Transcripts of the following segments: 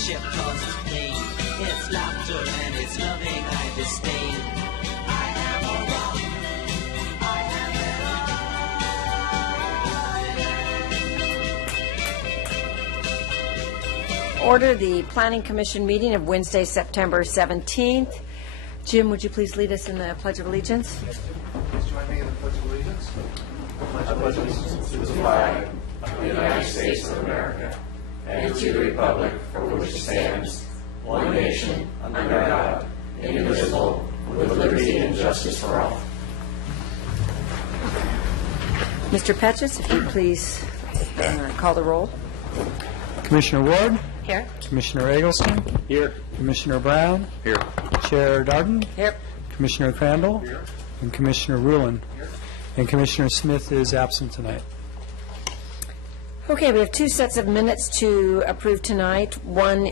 friendship causes pain. It's laughter and it's loving I disdain. I am a rock. I am an Order the Planning Commission meeting of Wednesday, September 17th. Jim, would you please lead us in the Pledge of Allegiance? Please join me in the Pledge of Allegiance. I pledge allegiance to the flag of the United States of America and to the republic for which it stands, one nation, under God, indivisible, with liberty and justice for all. Mr. Petches, if you please call the roll. Commissioner Ward? Here. Commissioner Eggleston? Here. Commissioner Brown? Here. Chair Darden? Here. Commissioner Crandall? Here. And Commissioner Rulin? Here. And Commissioner Smith is absent tonight. Okay, we have two sets of minutes to approve tonight. One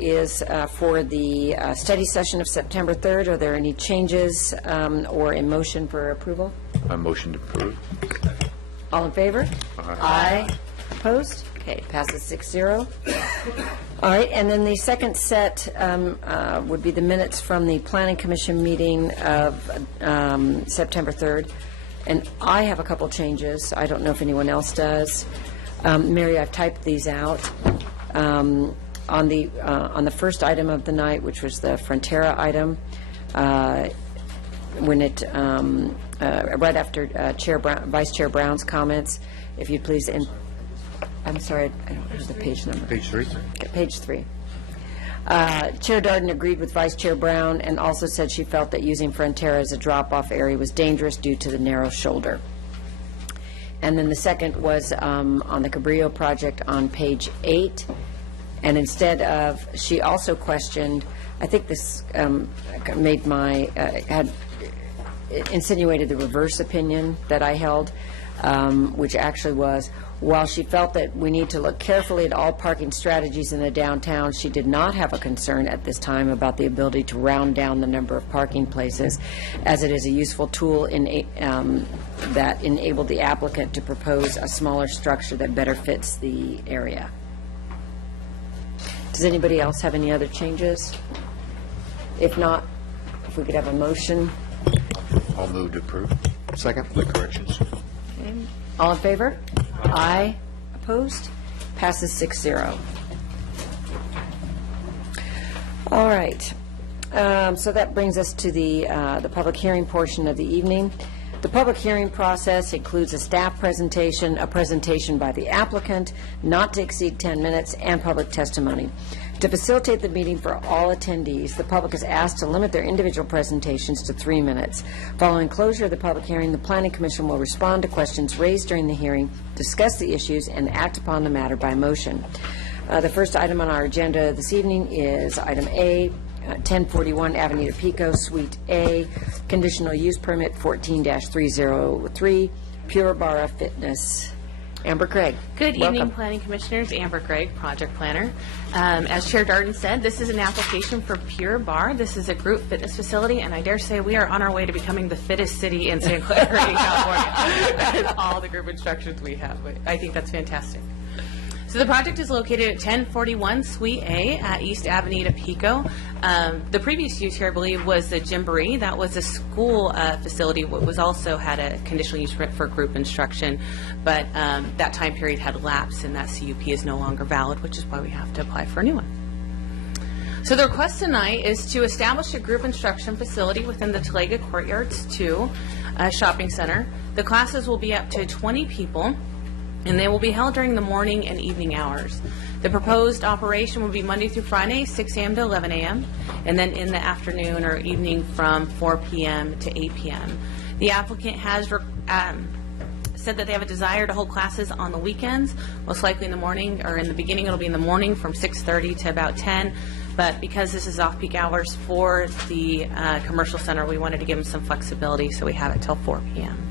is for the study session of September 3rd. Are there any changes or a motion for approval? A motion to approve. All in favor? Aye. Opposed? Okay, passes 6-0. All right, and then the second set would be the minutes from the Planning Commission meeting of September 3rd. And I have a couple changes. I don't know if anyone else does. Mary, I've typed these out. On the first item of the night, which was the Frontera item, when it right after Vice Chair Brown's comments, if you'd please. I'm sorry, I don't have the page number. Page 3. Okay, page 3. Chair Darden agreed with Vice Chair Brown and also said she felt that using Frontera as a drop-off area was dangerous due to the narrow shoulder. And then the second was on the Cabrillo project on page 8. And instead of, she also questioned, I think this made my, had insinuated the reverse opinion that I held, which actually was, while she felt that we need to look carefully at all parking strategies in the downtown, she did not have a concern at this time about the ability to round down the number of parking places, as it is a useful tool that enabled the applicant to propose a smaller structure that better fits the area. Does anybody else have any other changes? If not, if we could have a motion. I'll move to approve. Second. The corrections. All in favor? Aye. Opposed? Passes 6-0. All right. So that brings us to the public hearing portion of the evening. The public hearing process includes a staff presentation, a presentation by the applicant, not to exceed 10 minutes, and public testimony. To facilitate the meeting for all attendees, the public is asked to limit their individual presentations to 3 minutes. Following closure of the public hearing, the Planning Commission will respond to questions raised during the hearing, discuss the issues, and act upon the matter by motion. The first item on our agenda this evening is item A, 1041 Avenida Pico, Suite A, conditional use permit 14-303, Pure Barra Fitness. Amber Craig. Good Welcome. evening, Planning Commissioners. Amber Craig, Project Planner. As Chair Darden said, this is an application for Pure Barre. This is a group fitness facility, and I dare say we are on our way to becoming the fittest city in San Clemente, California, with all the group instructions we have. I think that's fantastic. So the project is located at 1041 Suite A at East Avenida Pico. The previous use here, I believe, was the Gymboree. That was a school facility. It was also had a conditional use permit for group instruction, but that time period had lapsed, and that CUP is no longer valid, which is why we have to apply for a new one. So the request tonight is to establish a group instruction facility within the Talega Courtyards 2 shopping center. The classes will be up to 20 people, and they will be held during the morning and evening hours. The proposed operation will be Monday through Friday, 6 a.m. to 11 a.m., and then in the afternoon or evening from 4 p.m. to 8 p.m. The applicant has said that they have a desire to hold classes on the weekends, most likely in the morning, or in the beginning it'll be in the morning from 6:30 to about 10, but because this is off-peak hours for the commercial center, we wanted to give them some flexibility, so we have it till 4 p.m.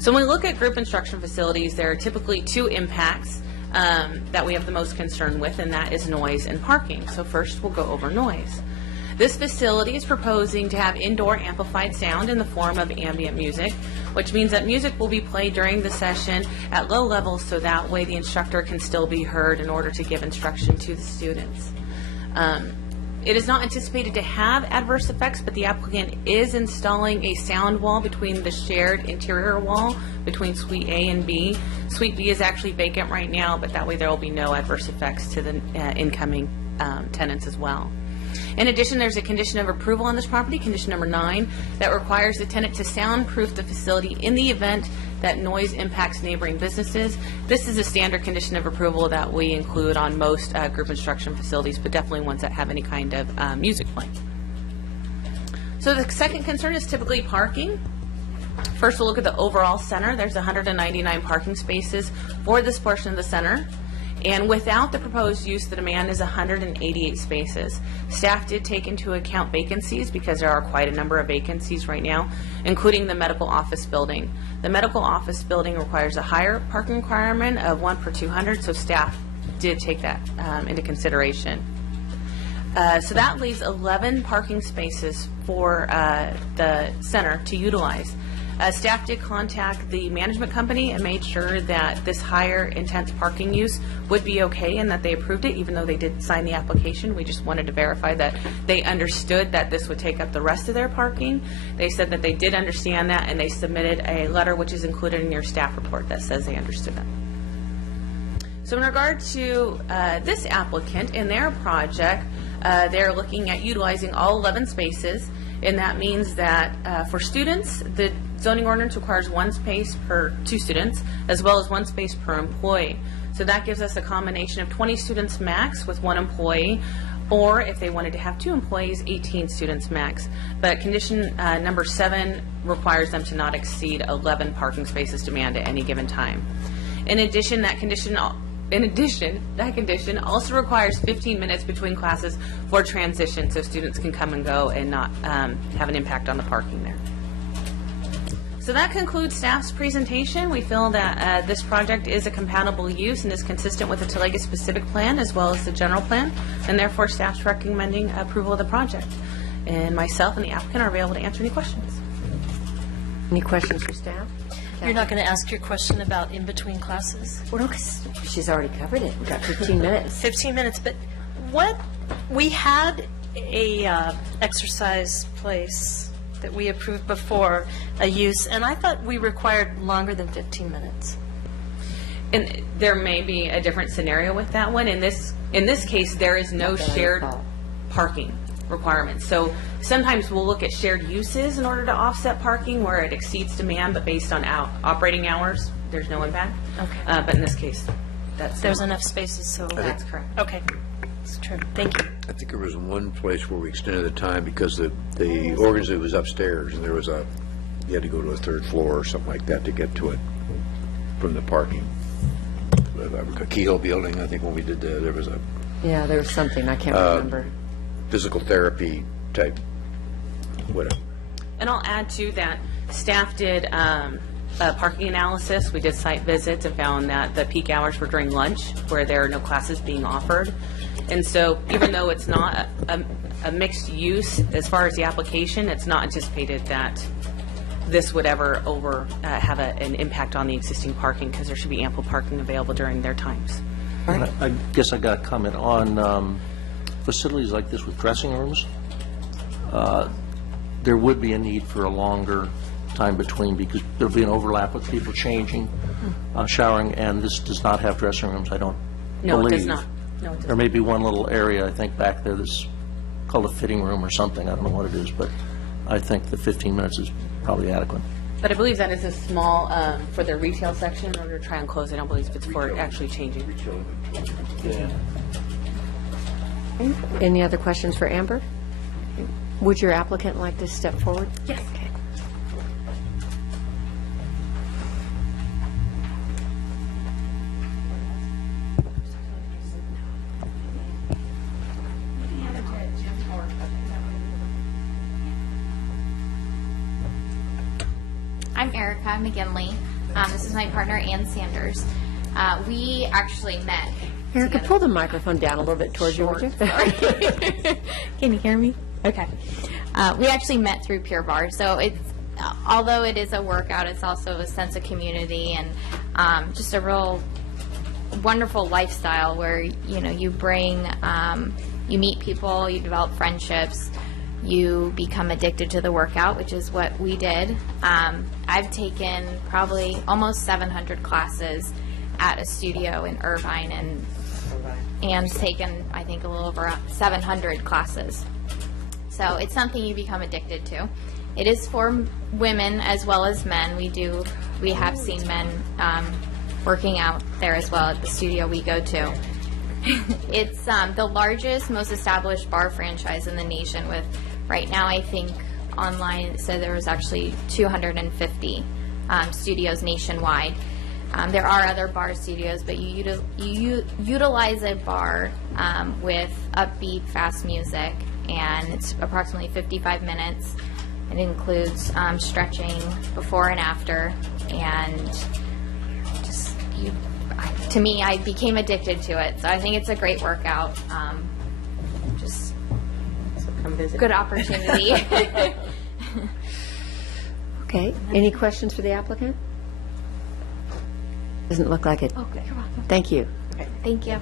So when we look at group instruction facilities, there are typically two impacts that we have the most concern with, and that is noise and parking. So first we'll go over noise. This facility is proposing to have indoor amplified sound in the form of ambient music, which means that music will be played during the session at low levels so that way the instructor can still be heard in order to give instruction to the students. It is not anticipated to have adverse effects, but the applicant is installing a sound wall between the shared interior wall between Suite A and B. Suite B is actually vacant right now, but that way there will be no adverse effects to the incoming tenants as well. In addition, there's a condition of approval on this property, condition number 9, that requires the tenant to soundproof the facility in the event that noise impacts neighboring businesses. This is a standard condition of approval that we include on most group instruction facilities, but definitely ones that have any kind of music playing. So the second concern is typically parking. First, we'll look at the overall center. There's 199 parking spaces for this portion of the center. And without the proposed use, the demand is 188 spaces. Staff did take into account vacancies because there are quite a number of vacancies right now, including the medical office building. The medical office building requires a higher parking requirement of 1 per 200, so staff did take that into consideration. So that leaves 11 parking spaces for the center to utilize. Staff did contact the management company and made sure that this higher intense parking use would be okay and that they approved it, even though they did sign the application. We just wanted to verify that they understood that this would take up the rest of their parking. They said that they did understand that, and they submitted a letter which is included in your staff report that says they understood that. So in regard to this applicant and their project, they're looking at utilizing all 11 spaces, and that means that for students, the zoning ordinance requires 1 space per 2 students, as well as 1 space per employee. So that gives us a combination of 20 students max with 1 employee, or if they wanted to have 2 employees, 18 students max. But condition number 7 requires them to not exceed 11 parking spaces demand at any given time. In addition, that condition also requires 15 minutes between classes for transition, so students can come and go and not have an impact on the parking there. So that concludes staff's presentation. We feel that this project is a compatible use and is consistent with the Tillega specific plan as well as the general plan, and therefore staff's recommending approval of the project. And myself and the applicant are available to answer any questions. Any questions for staff? You're not going to ask your question about in-between classes? Well, no, 'cause she's already covered it. We've got 15 minutes. 15 minutes, but we had a exercise place that we approved before a use, and I thought we required longer than 15 minutes. And there may be a different scenario with that one. In this case, there is no shared parking requirements. So sometimes we'll look at shared uses in order to offset parking where it exceeds demand, but based on operating hours, there's no impact. Okay. But in this case, There's enough spaces, so. That's correct. Okay, it's true. Thank you. I think there was one place where we extended the time because the organizer was upstairs, and there was you had to go to a 3rd floor or something like that to get to it from the parking. Kehoe Building, I think when we did there was a Yeah, there was something, I can't remember. physical therapy type, whatever. And I'll add to that, staff did a parking analysis. We did site visits and found that the peak hours were during lunch where there are no classes being offered. And so even though it's not a mixed use as far as the application, it's not anticipated that this would ever have an impact on the existing parking because there should be ample parking available during their times. And I guess I got a comment on facilities like this with dressing rooms. There would be a need for a longer time between because there'll be an overlap with people changing, showering, and this does not have dressing rooms, I don't No, believe. it does not. No, it does There may be one little area, I think, back there that's called a fitting room or something. I don't know what it is, but I think the 15 minutes is probably adequate. But I believe that is a small, for the retail section, in order to try and close. I don't believe it's for actually changing. Any other questions for Amber? Would your applicant like to step forward? Yes. Okay. I'm Erica McGinley. This is my partner, Ann Sanders. We actually met. Erica, pull the microphone down a little bit towards you, would you? Can you hear me? Okay. We actually met through Pure Barre, so it's although it is a workout, it's also a sense of community and just a real wonderful lifestyle where you bring you meet people, you develop friendships, you become addicted to the workout, which is what we did. I've taken probably almost 700 classes at a studio in Irvine and taken, I think, a little over 700 classes. So it's something you become addicted to. It is for women as well as men. We have seen men working out there as well at the studio we go to. It's the largest, most established bar franchise in the nation with, right now, I think online it said there was actually 250 studios nationwide. There are other bar studios, but you utilize a bar with upbeat, fast music, and it's approximately 55 minutes. It includes stretching before and after, and just to me, I became addicted to it. So I think it's a great workout. Just Come visit. good opportunity. Okay, any questions for the applicant? Doesn't look like it. Okay, you're welcome. Thank you. Thank you.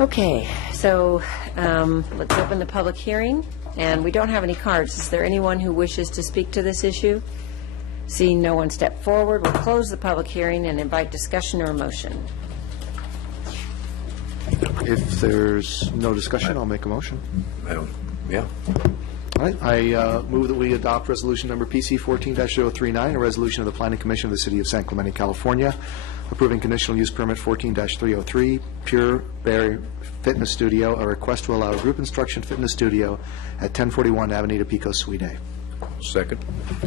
Okay, so let's open the public hearing, and we don't have any cards. Is there anyone who wishes to speak to this issue? Seeing no one step forward, we'll close the public hearing and invite discussion or motion. If there's no discussion, I'll make a motion. Yeah. All right, I move that we adopt resolution number PC 14-039, a resolution of the Planning Commission of the City of San Clemente, California, approving conditional use permit 14-303, Pure Barre Fitness Studio, a request to allow a group instruction fitness studio at 1041 Avenida Pico, Suite A. Second.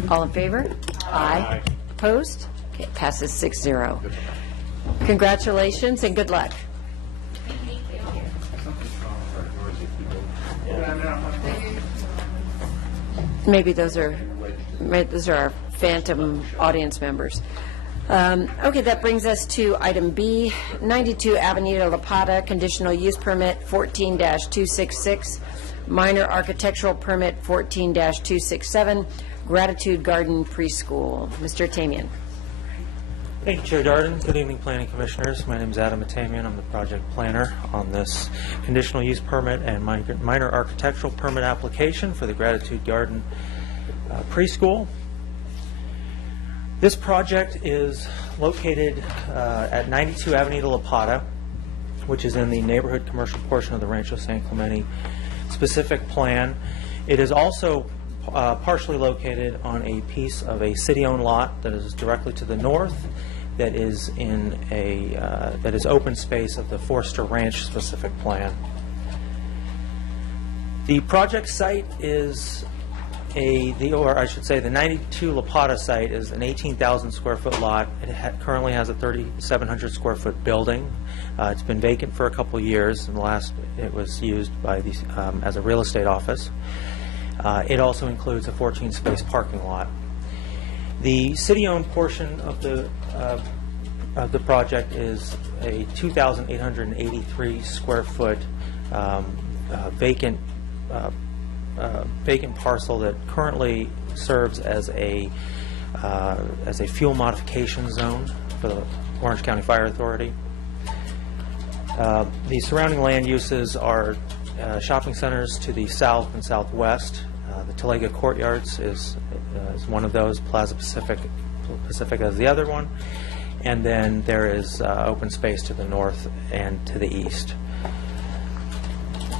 All in favor? Aye. Opposed? Okay, passes 6-0. Congratulations and good luck. Maybe those are our phantom audience members. Okay, that brings us to item B, 92 Avenida La Plata, conditional use permit 14-266, minor architectural permit 14-267, Gratitude Garden Preschool. Mr. Tamian. Thank you, Chair Darden. Good evening, Planning Commissioners. My name is Adam Atamian. I'm the project planner on this conditional use permit and minor architectural permit application for the Gratitude Garden Preschool. This project is located at 92 Avenida La Plata, which is in the neighborhood commercial portion of the Rancho San Clemente specific plan. It is also partially located on a piece of a city-owned lot that is directly to the north, that is in a that is open space of the Forster Ranch specific plan. The project site is the 92 La Plata site is an 18,000 square foot lot. It currently has a 3,700 square foot building. It's been vacant for a couple years. In the last, it was used by the as a real estate office. It also includes a 14-space parking lot. The city-owned portion of the project is a 2,883 square foot vacant parcel that currently serves as a fuel modification zone for the Orange County Fire Authority. The surrounding land uses are shopping centers to the south and southwest. The Talega Courtyards is one of those, Plaza Pacific as the other one, and then there is open space to the north and to the east.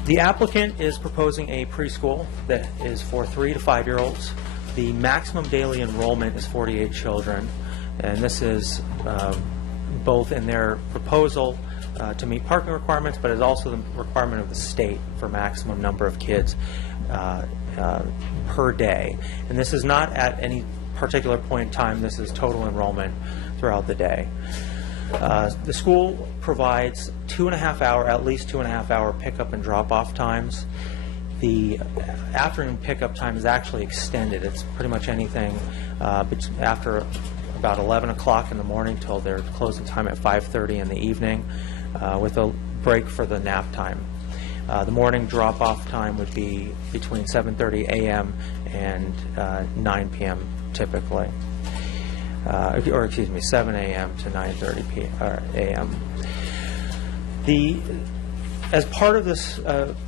The applicant is proposing a preschool that is for 3 to 5-year-olds. The maximum daily enrollment is 48 children, and this is both in their proposal to meet parking requirements, but is also the requirement of the state for maximum number of kids per day. And this is not at any particular point in time. This is total enrollment throughout the day. The school provides at least 2.5 hour pickup and drop-off times. The afternoon pickup time is actually extended. It's pretty much anything after about 11 o'clock in the morning till their closing time at 5:30 in the evening, with a break for the nap time. The morning drop-off time would be between 7:30 a.m. and 9 p.m. typically. Or excuse me, 7 a.m. to 9:30 a.m. As part of this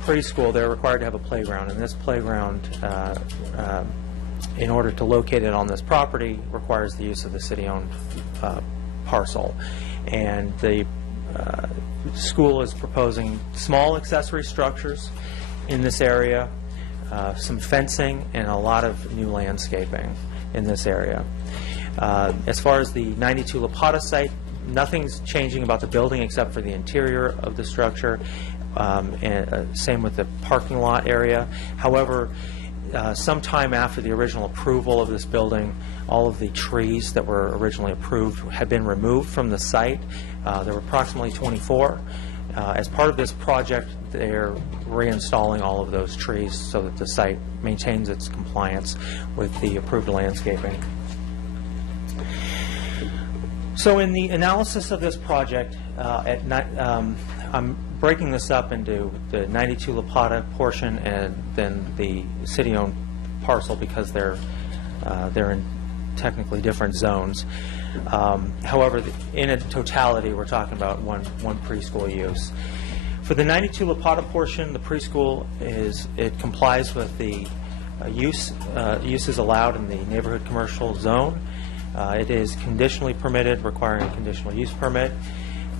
preschool, they're required to have a playground, and this playground, in order to locate it on this property, requires the use of the city-owned parcel. And the school is proposing small accessory structures in this area, some fencing, and a lot of new landscaping in this area. As far as the 92 Lapata site, nothing's changing about the building except for the interior of the structure, and same with the parking lot area. However, sometime after the original approval of this building, all of the trees that were originally approved had been removed from the site. There were approximately 24. As part of this project, they're reinstalling all of those trees so that the site maintains its compliance with the approved landscaping. So in the analysis of this project, I'm breaking this up into the 92 Lapata portion and then the city-owned parcel because they're in technically different zones. However, in a totality, we're talking about one preschool use. For the 92 Lapata portion, the preschool it complies with the uses allowed in the neighborhood commercial zone. It is conditionally permitted, requiring a conditional use permit.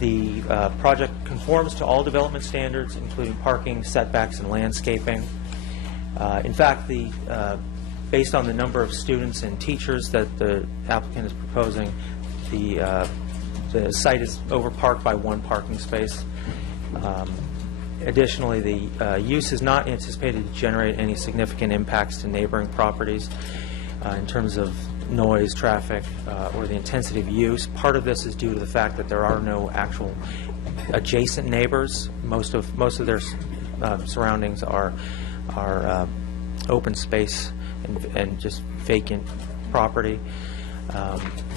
The project conforms to all development standards, including parking, setbacks, and landscaping. In fact, based on the number of students and teachers that the applicant is proposing, the site is overparked by one parking space. Additionally, the use is not anticipated to generate any significant impacts to neighboring properties in terms of noise, traffic, or the intensity of use. Part of this is due to the fact that there are no actual adjacent neighbors. Most of their surroundings are open space and just vacant property.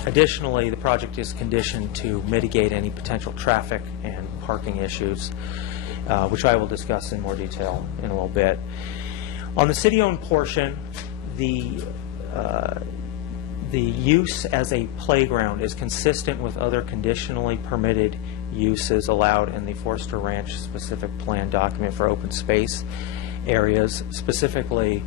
Additionally, the project is conditioned to mitigate any potential traffic and parking issues, which I will discuss in more detail in a little bit. On the city-owned portion, the use as a playground is consistent with other conditionally permitted uses allowed in the Forster Ranch specific plan document for open space areas, specifically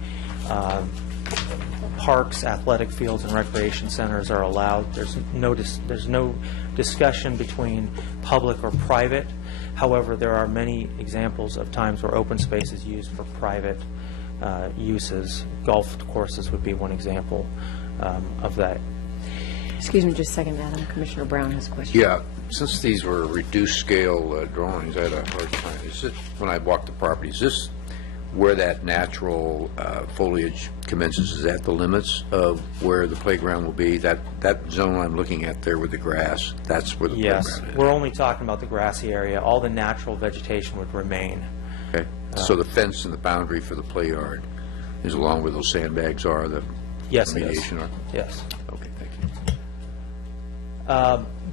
parks, athletic fields, and recreation centers are allowed. There's no discussion between public or private. However, there are many examples of times where open space is used for private uses. Golf courses would be one example of that. Excuse me just a second, Adam. Commissioner Brown has a question. Yeah, since these were reduced scale drawings, I had a hard time. Is this, when I walked the property, is this where that natural foliage commences? Is that the limits of where the playground will be? That zone I'm looking at there with the grass, that's where the Yes, playground is? we're only talking about the grassy area. All the natural vegetation would remain. Okay, so the fence and the boundary for the play yard is along where those sandbags are, the Yes, it is. mediation are? Yes. Okay, thank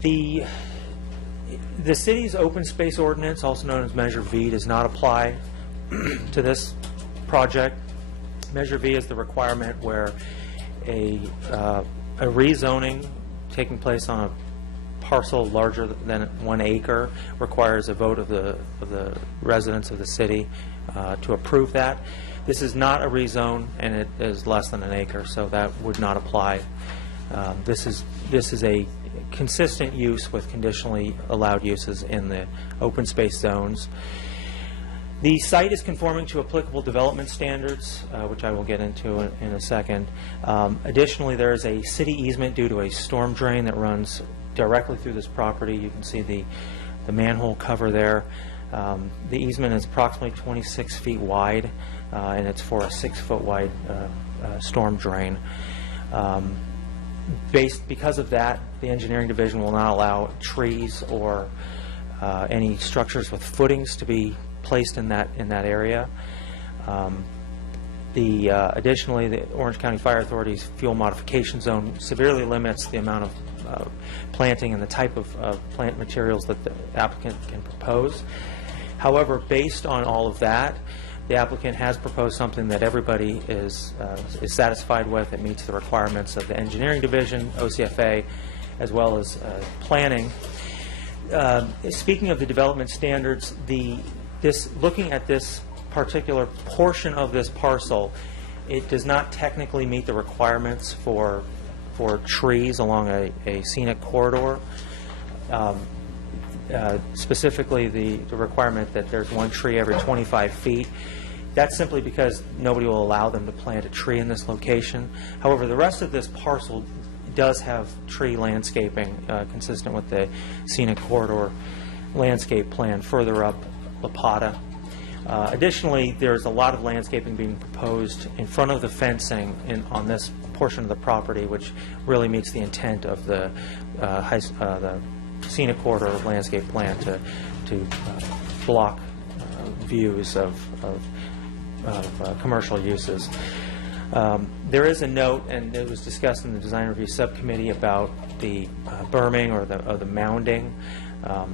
you. The city's open space ordinance, also known as Measure V, does not apply to this project. Measure V is the requirement where a rezoning taking place on a parcel larger than 1 acre requires a vote of the residents of the city to approve that. This is not a rezone, and it is less than 1 acre, so that would not apply. This is a consistent use with conditionally allowed uses in the open space zones. The site is conforming to applicable development standards, which I will get into in a second. Additionally, there is a city easement due to a storm drain that runs directly through this property. You can see the manhole cover there. The easement is approximately 26 feet wide, and it's for a 6-foot wide storm drain. Because of that, the engineering division will not allow trees or any structures with footings to be placed in that area. Additionally, the Orange County Fire Authority's fuel modification zone severely limits the amount of planting and the type of plant materials that the applicant can propose. However, based on all of that, the applicant has proposed something that everybody is satisfied with. It meets the requirements of the Engineering Division, OCFA, as well as planning. Speaking of the development standards, looking at this particular portion of this parcel, it does not technically meet the requirements for trees along a scenic corridor. Specifically, the requirement that there's one tree every 25 feet. That's simply because nobody will allow them to plant a tree in this location. However, the rest of this parcel does have tree landscaping consistent with the scenic corridor landscape plan further up La Pata. Additionally, there's a lot of landscaping being proposed in front of the fencing on this portion of the property, which really meets the intent of the scenic corridor landscape plan to block views of commercial uses. There is a note, and it was discussed in the design review subcommittee, about the berming or the mounding.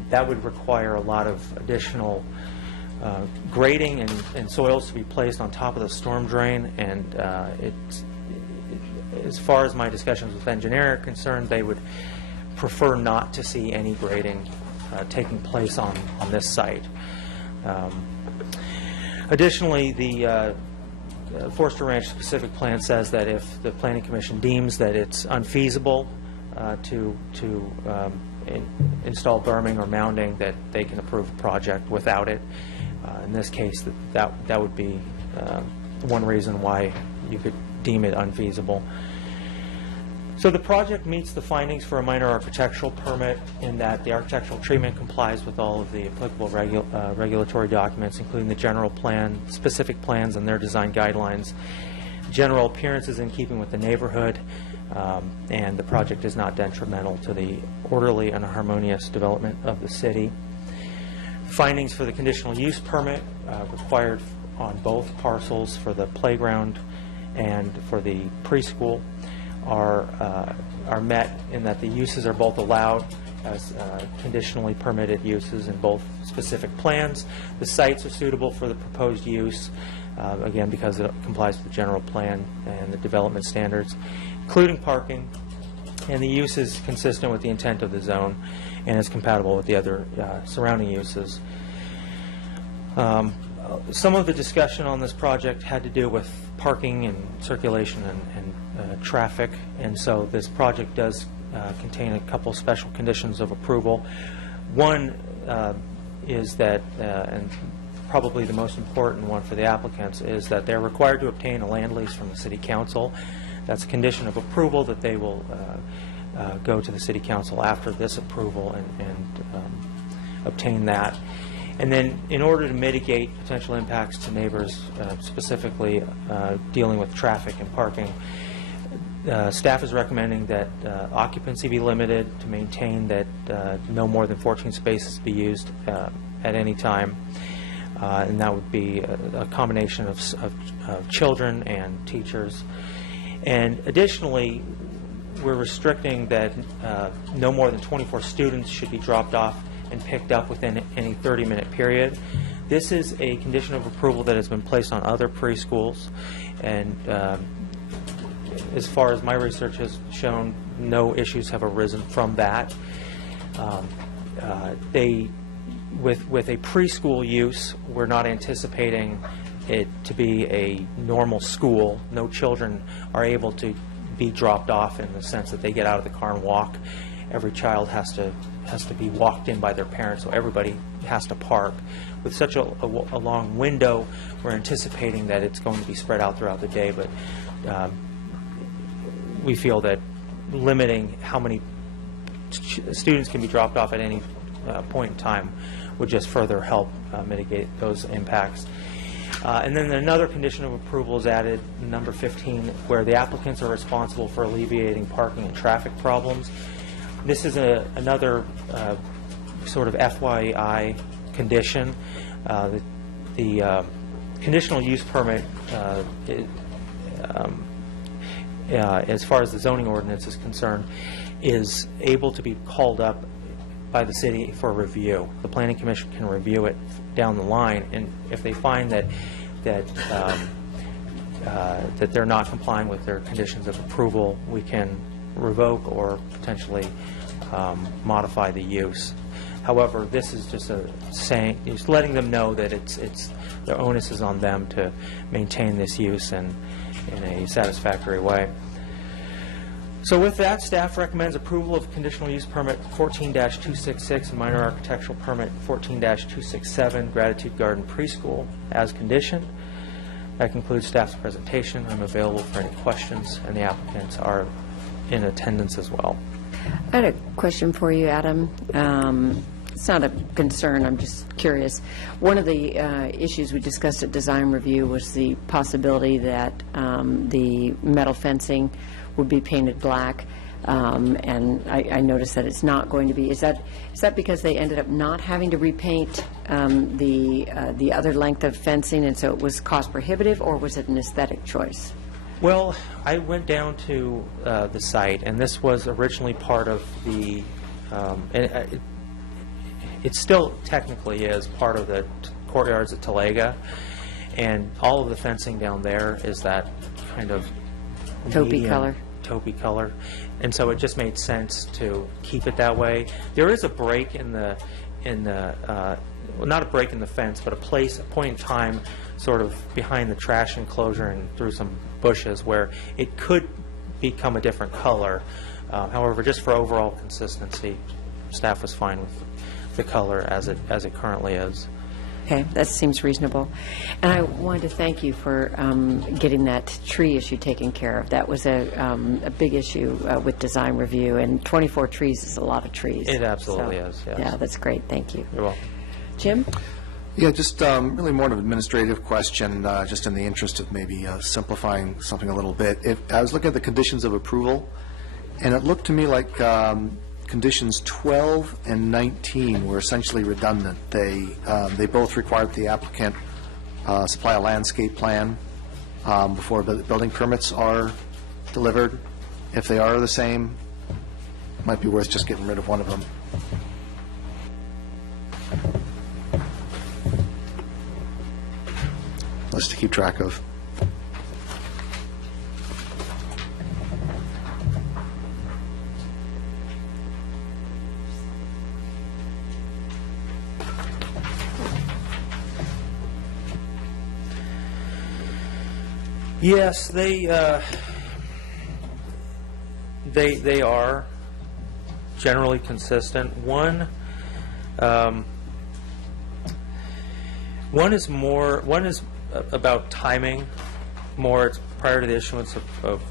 That would require a lot of additional grading and soils to be placed on top of the storm drain, and as far as my discussions with engineer are concerned, they would prefer not to see any grading taking place on this site. Additionally, the Forester Ranch specific plan says that if the Planning Commission deems that it's unfeasible to install berming or mounding, that they can approve a project without it. In this case, that would be one reason why you could deem it unfeasible. So the project meets the findings for a minor architectural permit in that the architectural treatment complies with all of the applicable regulatory documents, including the general plan, specific plans, and their design guidelines. General appearance is in keeping with the neighborhood, and the project is not detrimental to the orderly and harmonious development of the city. Findings for the conditional use permit required on both parcels for the playground and for the preschool are met in that the uses are both allowed as conditionally permitted uses in both specific plans. The sites are suitable for the proposed use, again, because it complies with the general plan and the development standards, including parking, and the use is consistent with the intent of the zone and is compatible with the other surrounding uses. Some of the discussion on this project had to do with parking and circulation and traffic, and so this project does contain a couple special conditions of approval. One is that, and probably the most important one for the applicants, is that they're required to obtain a land lease from the City Council. That's a condition of approval that they will go to the City Council after this approval and obtain that. And then in order to mitigate potential impacts to neighbors, specifically dealing with traffic and parking, staff is recommending that occupancy be limited to maintain that no more than 14 spaces be used at any time. And that would be a combination of children and teachers. And additionally, we're restricting that no more than 24 students should be dropped off and picked up within any 30-minute period. This is a condition of approval that has been placed on other preschools, and as far as my research has shown, no issues have arisen from that. With a preschool use, we're not anticipating it to be a normal school. No children are able to be dropped off in the sense that they get out of the car and walk. Every child has to be walked in by their parents, so everybody has to park. With such a long window, we're anticipating that it's going to be spread out throughout the day, but we feel that limiting how many students can be dropped off at any point in time would just further help mitigate those impacts. And then another condition of approval is added, number 15, where the applicants are responsible for alleviating parking and traffic problems. This is another sort of FYI condition. The conditional use permit, as far as the zoning ordinance is concerned, is able to be called up by the city for review. The planning commission can review it down the line, and if they find that they're not complying with their conditions of approval, we can revoke or potentially modify the use. However, this is just just letting them know that the onus is on them to maintain this use in a satisfactory way. So with that, staff recommends approval of conditional use permit 14-266 and minor architectural permit 14-267, Gratitude Garden Preschool, as conditioned. That concludes staff's presentation. I'm available for any questions, and the applicants are in attendance as well. I had a question for you, Adam. It's not a concern, I'm just curious. One of the issues we discussed at design review was the possibility that the metal fencing would be painted black, and I noticed that it's not going to be. Is that because they ended up not having to repaint the other length of fencing, and so it was cost prohibitive, or was it an aesthetic choice? Well, I went down to the site, and this was originally part of the, it still technically is part of the courtyards at Talega, and all of the fencing down there is that kind of Taupey color, and so it just made sense to keep it that way. There is a break in the well, not a break in the fence, but a point in time sort of behind the trash enclosure and through some bushes where it could become a different color. However, just for overall consistency, staff was fine with the color as it currently is. Okay, that seems reasonable. And I wanted to thank you for getting that tree issue taken care of. That was a big issue with design review, and 24 trees is a lot of trees. It absolutely is, yes. Yeah, that's great. Thank you. You're welcome. Jim? Yeah, just really more of an administrative question, just in the interest of maybe simplifying something a little bit. I was looking at the conditions of approval, and it looked to me like conditions 12 and 19 were essentially redundant. They both required the applicant supply a landscape plan before building permits are delivered. If they are the same, it might be worth just getting rid of one of them. List to keep track of. Yes, they are generally consistent. One is about timing. More, it's prior to the issuance of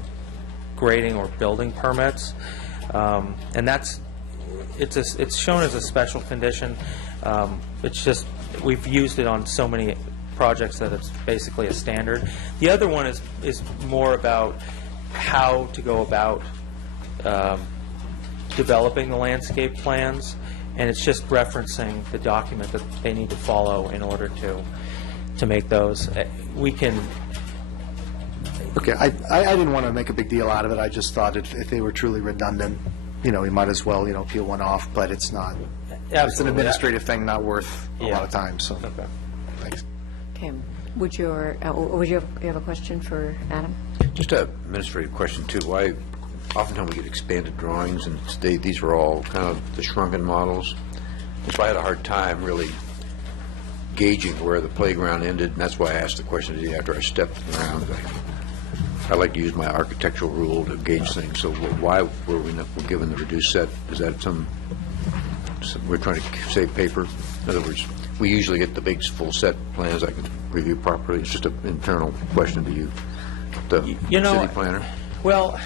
grading or building permits, and it's shown as a special condition. It's just we've used it on so many projects that it's basically a standard. The other one is more about how to go about developing the landscape plans, and it's just referencing the document that they need to follow in order to make those. We can. Okay, I didn't want to make a big deal out of it. I just thought if they were truly redundant, we might as well, peel one off, but it's not. Absolutely. It's an administrative thing, not worth a lot of time, so. Okay. Thanks. Okay. Would you have a question for Adam? Just an administrative question, too. Why, oftentimes we get expanded drawings, and these are all kind of the shrunken models. So I had a hard time really gauging where the playground ended, and that's why I asked the question today after I stepped around. I like to use my architectural rule to gauge things. So why were we given the reduced set? Is that we're trying to save paper? In other words, we usually get the big full set plans I can review properly. It's just an internal question to you, the city planner. Well,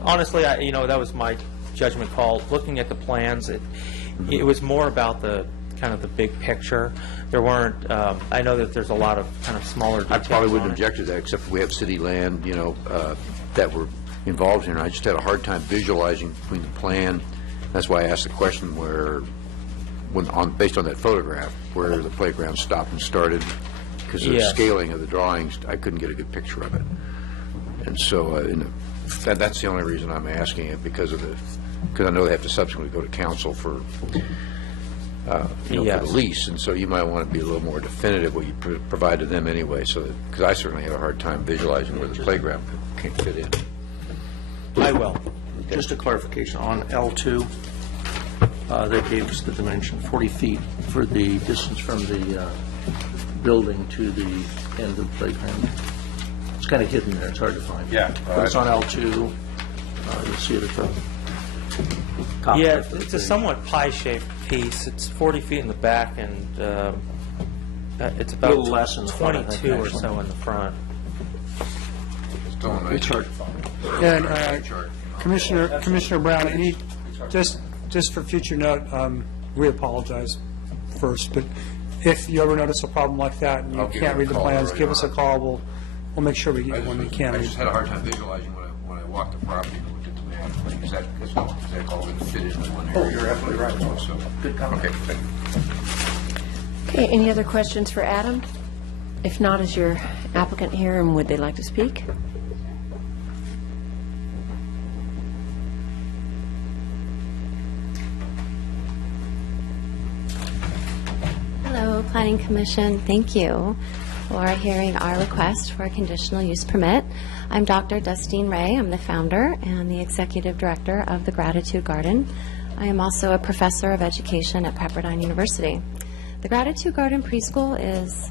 honestly, that was my judgment call. Looking at the plans, it was more about the kind of the big picture. There weren't. I know that there's a lot of kind of smaller details. I probably wouldn't object to that, except we have city land, that were involved here. And I just had a hard time visualizing between the plan. That's why I asked the question based on that photograph, where the playground stopped and started, because of the scaling of the drawings, I couldn't get a good picture of it. And so that's the only reason I'm asking it, because of because I know they have to subsequently go to council for, for the Yes. lease, and so you might want to be a little more definitive what you provide to them anyway, so that, because I certainly have a hard time visualizing where the playground can fit in. I will. Just a clarification, on L2, they gave us the dimension, 40 feet for the distance from the building to the end of the playground. It's kind of hidden there, it's hard to find. Yeah. But it's on L2, you'll see it at the top. Yeah, of the it's a page. somewhat pie-shaped piece. It's 40 feet in the back, and it's A about little less in the front, I think, 22 or actually. so in the front. It's hard to find. And Commissioner Brown, just for future note, we apologize first, but if you ever notice a problem like that and you I'll give can't you a read the call plans, right give us a on. call. We'll make sure we get you when we can. I just had a hard time visualizing when I walked the property and looked at the map. Like, is that all going to fit into one area? Oh, you're absolutely right. So, Good comment. okay, thank you. Okay, any other questions for Adam? If not, is your applicant here and would they like to speak? Hello, Planning Commission. Thank you for hearing our request for a conditional use permit. I'm Dr. Dustine Ray. I'm the founder and the executive director of the Gratitude Garden. I am also a professor of education at Pepperdine University. The Gratitude Garden Preschool is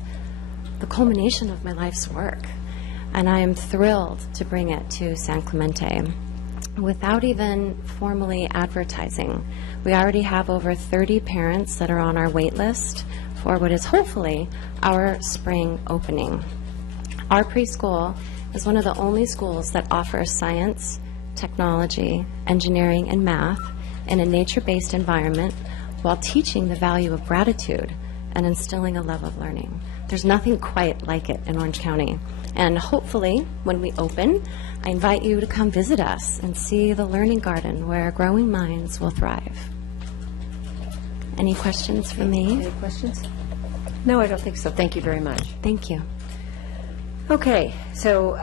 the culmination of my life's work, and I am thrilled to bring it to San Clemente. Without even formally advertising, we already have over 30 parents that are on our wait list for what is hopefully our spring opening. Our preschool is one of the only schools that offers science, technology, engineering, and math in a nature-based environment while teaching the value of gratitude and instilling a love of learning. There's nothing quite like it in Orange County. And hopefully, when we open, I invite you to come visit us and see the learning garden where growing minds will thrive. Any questions for me? Any questions? No, I don't think so. Thank you very much. Thank you. Okay, so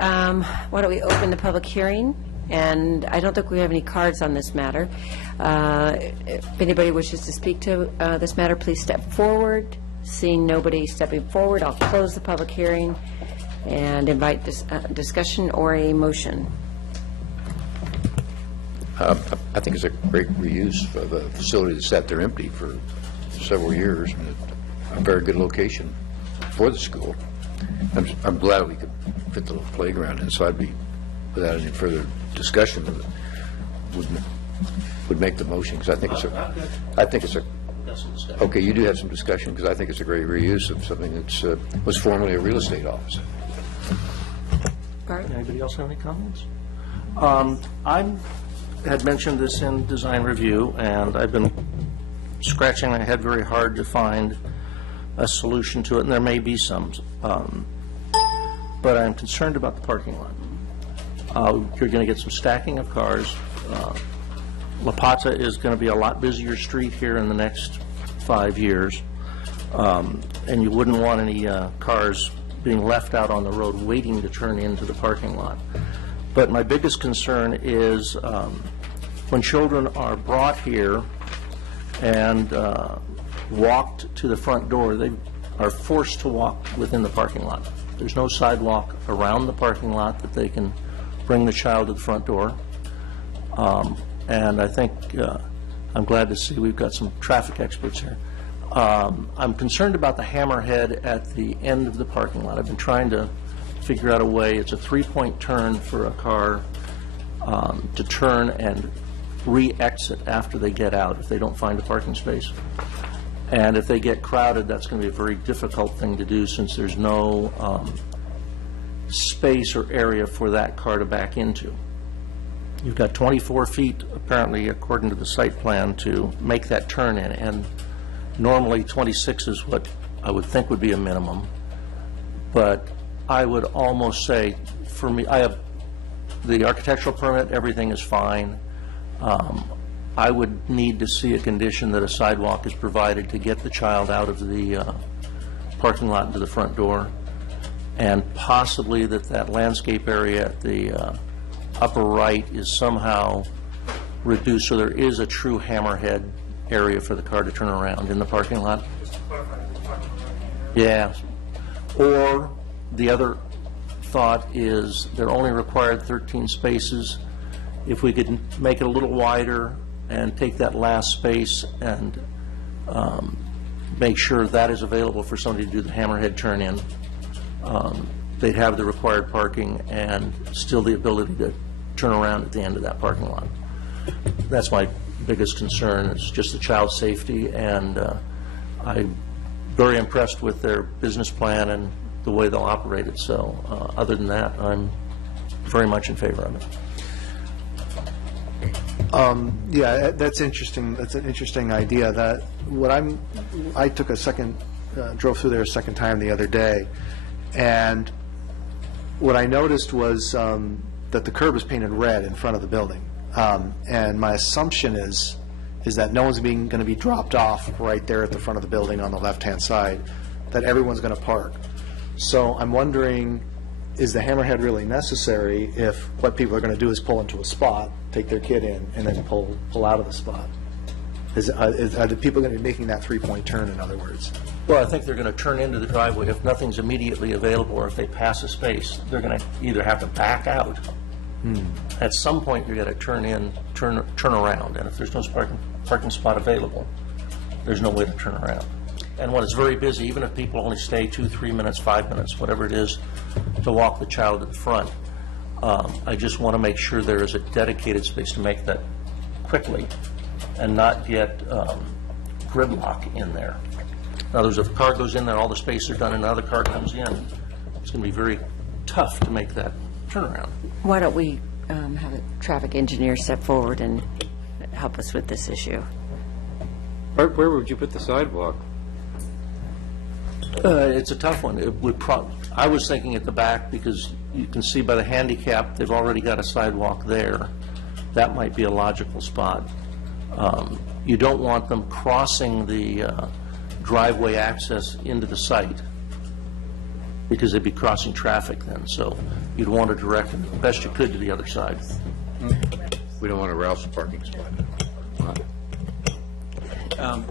why don't we open the public hearing? And I don't think we have any cards on this matter. If anybody wishes to speak to this matter, please step forward. Seeing nobody stepping forward, I'll close the public hearing and invite discussion or a motion. I think it's a great reuse of a facility that sat there empty for several years, and a very good location for the school. I'm glad we could fit the little playground in, so I'd be, without any further discussion, would make the motion, because I think it's a, okay, you do have some discussion, because I think it's a great reuse of something that's, was formerly a real estate office. All right. Anybody else have any comments? I had mentioned this in design review, and I've been scratching my head very hard to find a solution to it, and there may be some, but I'm concerned about the parking lot. You're going to get some stacking of cars. La Pata is going to be a lot busier street here in the next 5 years, and you wouldn't want any cars being left out on the road waiting to turn into the parking lot. But my biggest concern is when children are brought here and walked to the front door, they are forced to walk within the parking lot. There's no sidewalk around the parking lot that they can bring the child to the front door. And I think, I'm glad to see we've got some traffic experts here. I'm concerned about the hammerhead at the end of the parking lot. I've been trying to figure out a way. It's a three-point turn for a car to turn and re-exit after they get out if they don't find a parking space. And if they get crowded, that's going to be a very difficult thing to do since there's no space or area for that car to back into. You've got 24 feet, apparently, according to the site plan, to make that turn in, and normally 26 is what I would think would be a minimum. But I would almost say, for me, I have the architectural permit, everything is fine. I would need to see a condition that a sidewalk is provided to get the child out of the parking lot into the front door, and possibly that landscape area at the upper right is somehow reduced, so there is a true hammerhead area for the car to turn around in the parking lot. Yeah. Or the other thought is they're only required 13 spaces. If we could make it a little wider and take that last space and make sure that is available for somebody to do the hammerhead turn-in, they'd have the required parking and still the ability to turn around at the end of that parking lot. That's my biggest concern. It's just the child safety, and I'm very impressed with their business plan and the way they'll operate it. So other than that, I'm very much in favor of it. Yeah, that's interesting. That's an interesting idea. That I took a second, drove through there a second time the other day, and what I noticed was that the curb is painted red in front of the building, and my assumption is that no one's going to be dropped off right there at the front of the building on the left-hand side, that everyone's going to park. So I'm wondering, is the hammerhead really necessary if what people are going to do is pull into a spot, take their kid in, and then pull out of the spot? Are the people going to be making that three-point turn, in other words? Well, I think they're going to turn into the driveway if nothing's immediately available, or if they pass a space, they're going to either have to back out. At some point, you're going to turn around, and if there's no parking spot available, there's no way to turn around. And when it's very busy, even if people only stay 2, 3 minutes, 5 minutes, whatever it is, to walk the child to the front, I just want to make sure there is a dedicated space to make that quickly and not get gridlock in there. In other words, if a car goes in there, all the spaces are done, and another car comes in, it's going to be very tough to make that turnaround. Why don't we have a traffic engineer step forward and help us with this issue? Where would you put the sidewalk? It's a tough one. It would I was thinking at the back, because you can see by the handicap, they've already got a sidewalk there. That might be a logical spot. You don't want them crossing the driveway access into the site, because they'd be crossing traffic then. So you'd want to direct them the best you could to the other side. We don't want to rouse the parking spot.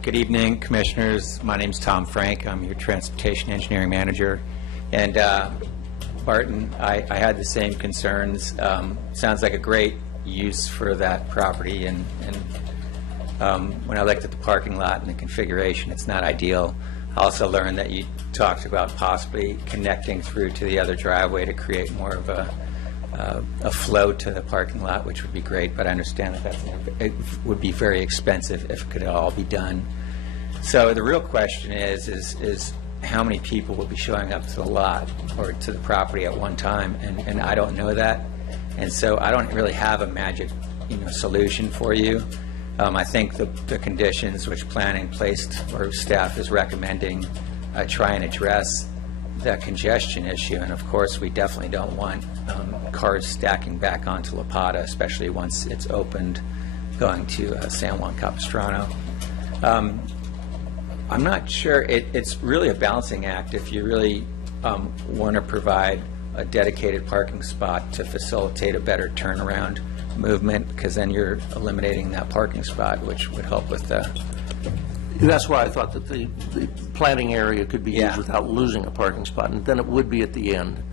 Good evening, Commissioners. My name's Tom Frank. I'm your Transportation Engineering Manager. And Barton, I had the same concerns. Sounds like a great use for that property, and when I looked at the parking lot and the configuration, it's not ideal. I also learned that you talked about possibly connecting through to the other driveway to create more of a flow to the parking lot, which would be great, but I understand that it would be very expensive if it could all be done. So the real question is how many people will be showing up to the lot or to the property at one time, and I don't know that, and so I don't really have a magic solution for you. I think the conditions which planning placed or staff is recommending try and address the congestion issue, and of course we definitely don't want cars stacking back onto La Pata, especially once it's opened going to San Juan Capistrano. I'm not sure, it's really a balancing act if you really want to provide a dedicated parking spot to facilitate a better turnaround movement, because then you're eliminating that parking spot, which would help with the... That's why I thought that the planting area could be used without losing a parking spot, and then it would be at the end.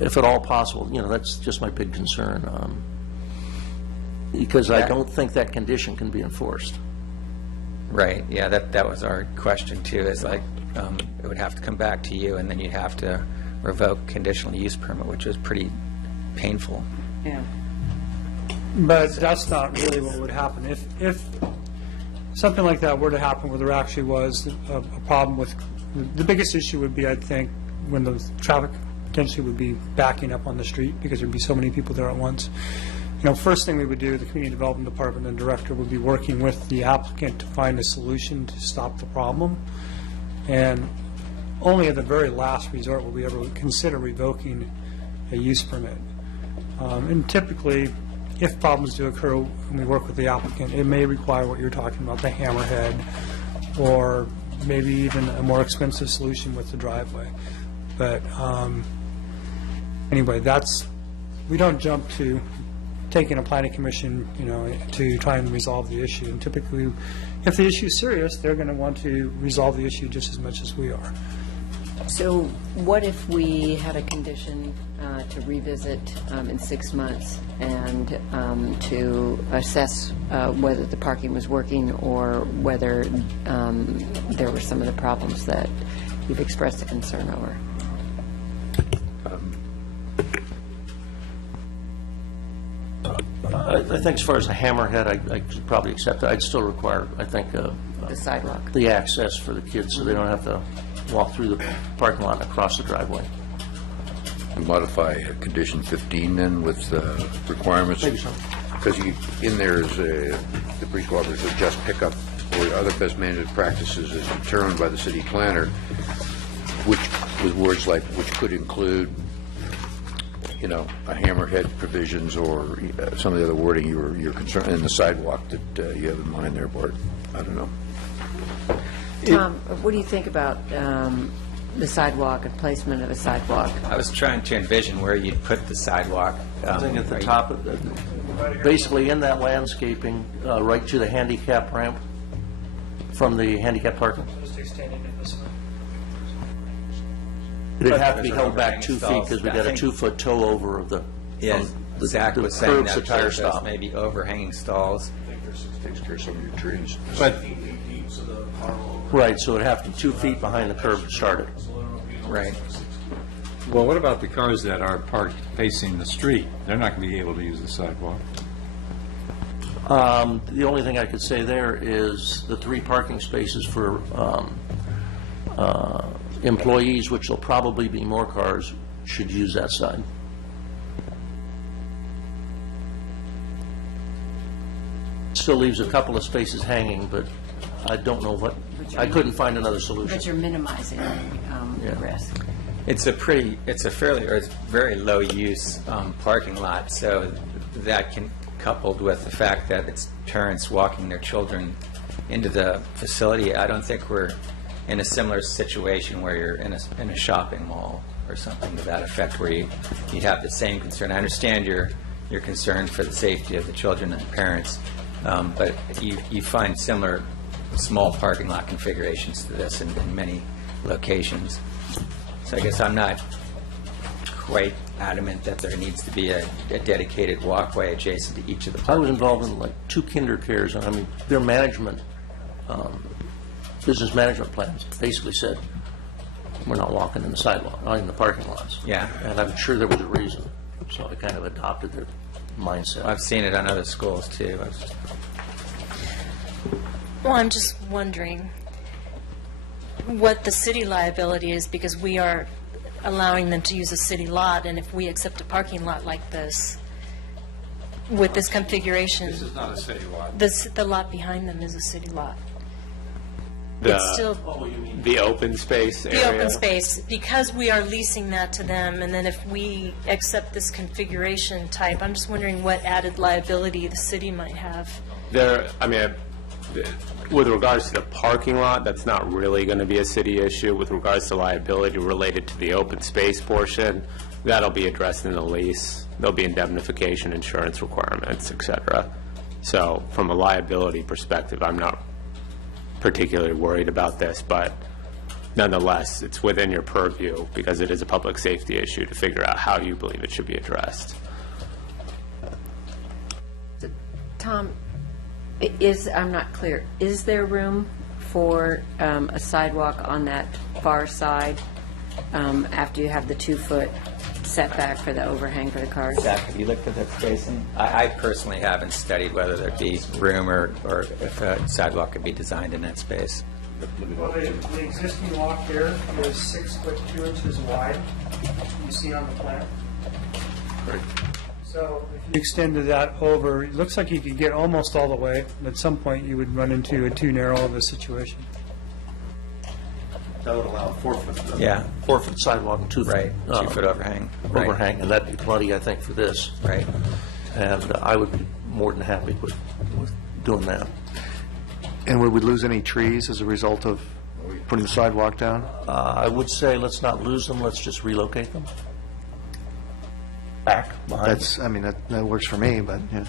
If at all possible, that's just my big concern, because I don't think that condition can be enforced. Right, yeah, that was our question too, is like, it would have to come back to you, and then you'd have to revoke conditional use permit, which is pretty painful. Yeah. But that's not really what would happen. If something like that were to happen where there actually was a problem with, the biggest issue would be, I think, when the traffic potentially would be backing up on the street because there'd be so many people there at once. First thing we would do, the Community Development Department and Director would be working with the applicant to find a solution to stop the problem. And only at the very last resort will we ever consider revoking a use permit. And typically, if problems do occur when we work with the applicant, it may require what you're talking about, the hammerhead, or maybe even a more expensive solution with the driveway. But anyway, we don't jump to taking a planning commission, to try and resolve the issue. And typically, if the issue is serious, they're going to want to resolve the issue just as much as we are. So what if we had a condition to revisit in 6 months and to assess whether the parking was working or whether there were some of the problems that you've expressed a concern over? I think as far as the hammerhead, I could probably accept that. I'd still require, I think, The sidewalk. the access for the kids so they don't have to walk through the parking lot and across the driveway. Modify condition 15 then with requirements? Maybe so. Because in there is the preschool officers will just pick up or other best management practices as determined by the city planner, which, with words like, which could include, a hammerhead provisions or some of the other wording you're concerned, and the sidewalk that you have in mind there, Bart. I don't know. Tom, what do you think about the sidewalk and placement of a sidewalk? I was trying to envision where you'd put the sidewalk. I think at the top, basically in that landscaping, right to the handicap ramp from the handicap parking. Just extending it this way. It'd have to be held back 2 feet because we got a 2-foot toe over of the, Yeah, the Zach was saying curbs, that the tire there's stop. maybe overhanging stalls. Takes care of some of your trees. But Right, so it'd have to be 2 feet behind the curb to start it. Right. well, what about the cars that are parked facing the street? They're not going to be able to use the sidewalk. The only thing I could say there is the 3 parking spaces for employees, which will probably be more cars, should use that side. Still leaves a couple of spaces hanging, but I don't know what, I couldn't find another But solution. you're minimizing the risk. It's a very low-use parking lot, so that can, coupled with the fact that it's parents walking their children into the facility, I don't think we're in a similar situation where you're in a shopping mall or something to that effect, where you have the same concern. I understand your concern for the safety of the children and the parents, but you find similar small parking lot configurations to this in many locations. So I guess I'm not quite adamant that there needs to be a dedicated walkway adjacent to each of the I parking was involved in like 2 kinder cares, and I mean, their management, business management plans basically said, we're not walking in the sidewalk, not in the parking lots. Yeah. And I'm sure there was a reason, so I kind of adopted their mindset. I've seen it on other schools, too. Well, I'm just wondering what the city liability is, because we are allowing them to use a city lot, and if we accept a parking lot like this, with this configuration, This is not a city lot. the lot behind them is a city lot. It's still The open space area? the open space, because we are leasing that to them, and then if we accept this configuration type, I'm just wondering what added liability the city might have. With regards to the parking lot, that's not really going to be a city issue. With regards to liability related to the open space portion, that'll be addressed in the lease. There'll be indemnification, insurance requirements, et cetera. So from a liability perspective, I'm not particularly worried about this, but nonetheless, it's within your purview, because it is a public safety issue, to figure out how you believe it should be addressed. Tom, I'm not clear, is there room for a sidewalk on that far side after you have the 2-foot setback for the overhang for the cars? Zach, have you looked at that spacing? I personally haven't studied whether there'd be room or if a sidewalk could be designed in that space. Well, the existing walk there is 6 foot 2 inches wide. You see on the plan? So if you extended that over, it looks like you could get almost all the way. At some point, you would run into a too narrow of a situation. That would allow a 4-foot. Yeah. 4-foot sidewalk and 2-foot. Right, 2-foot overhang. Right. Overhang, and that'd be plenty, I think, for this. Right. And I would be more than happy with doing that. And would we lose any trees as a result of putting the sidewalk down? I would say let's not lose them, let's just relocate them. back behind. That's, I mean, that works for me, but, yeah.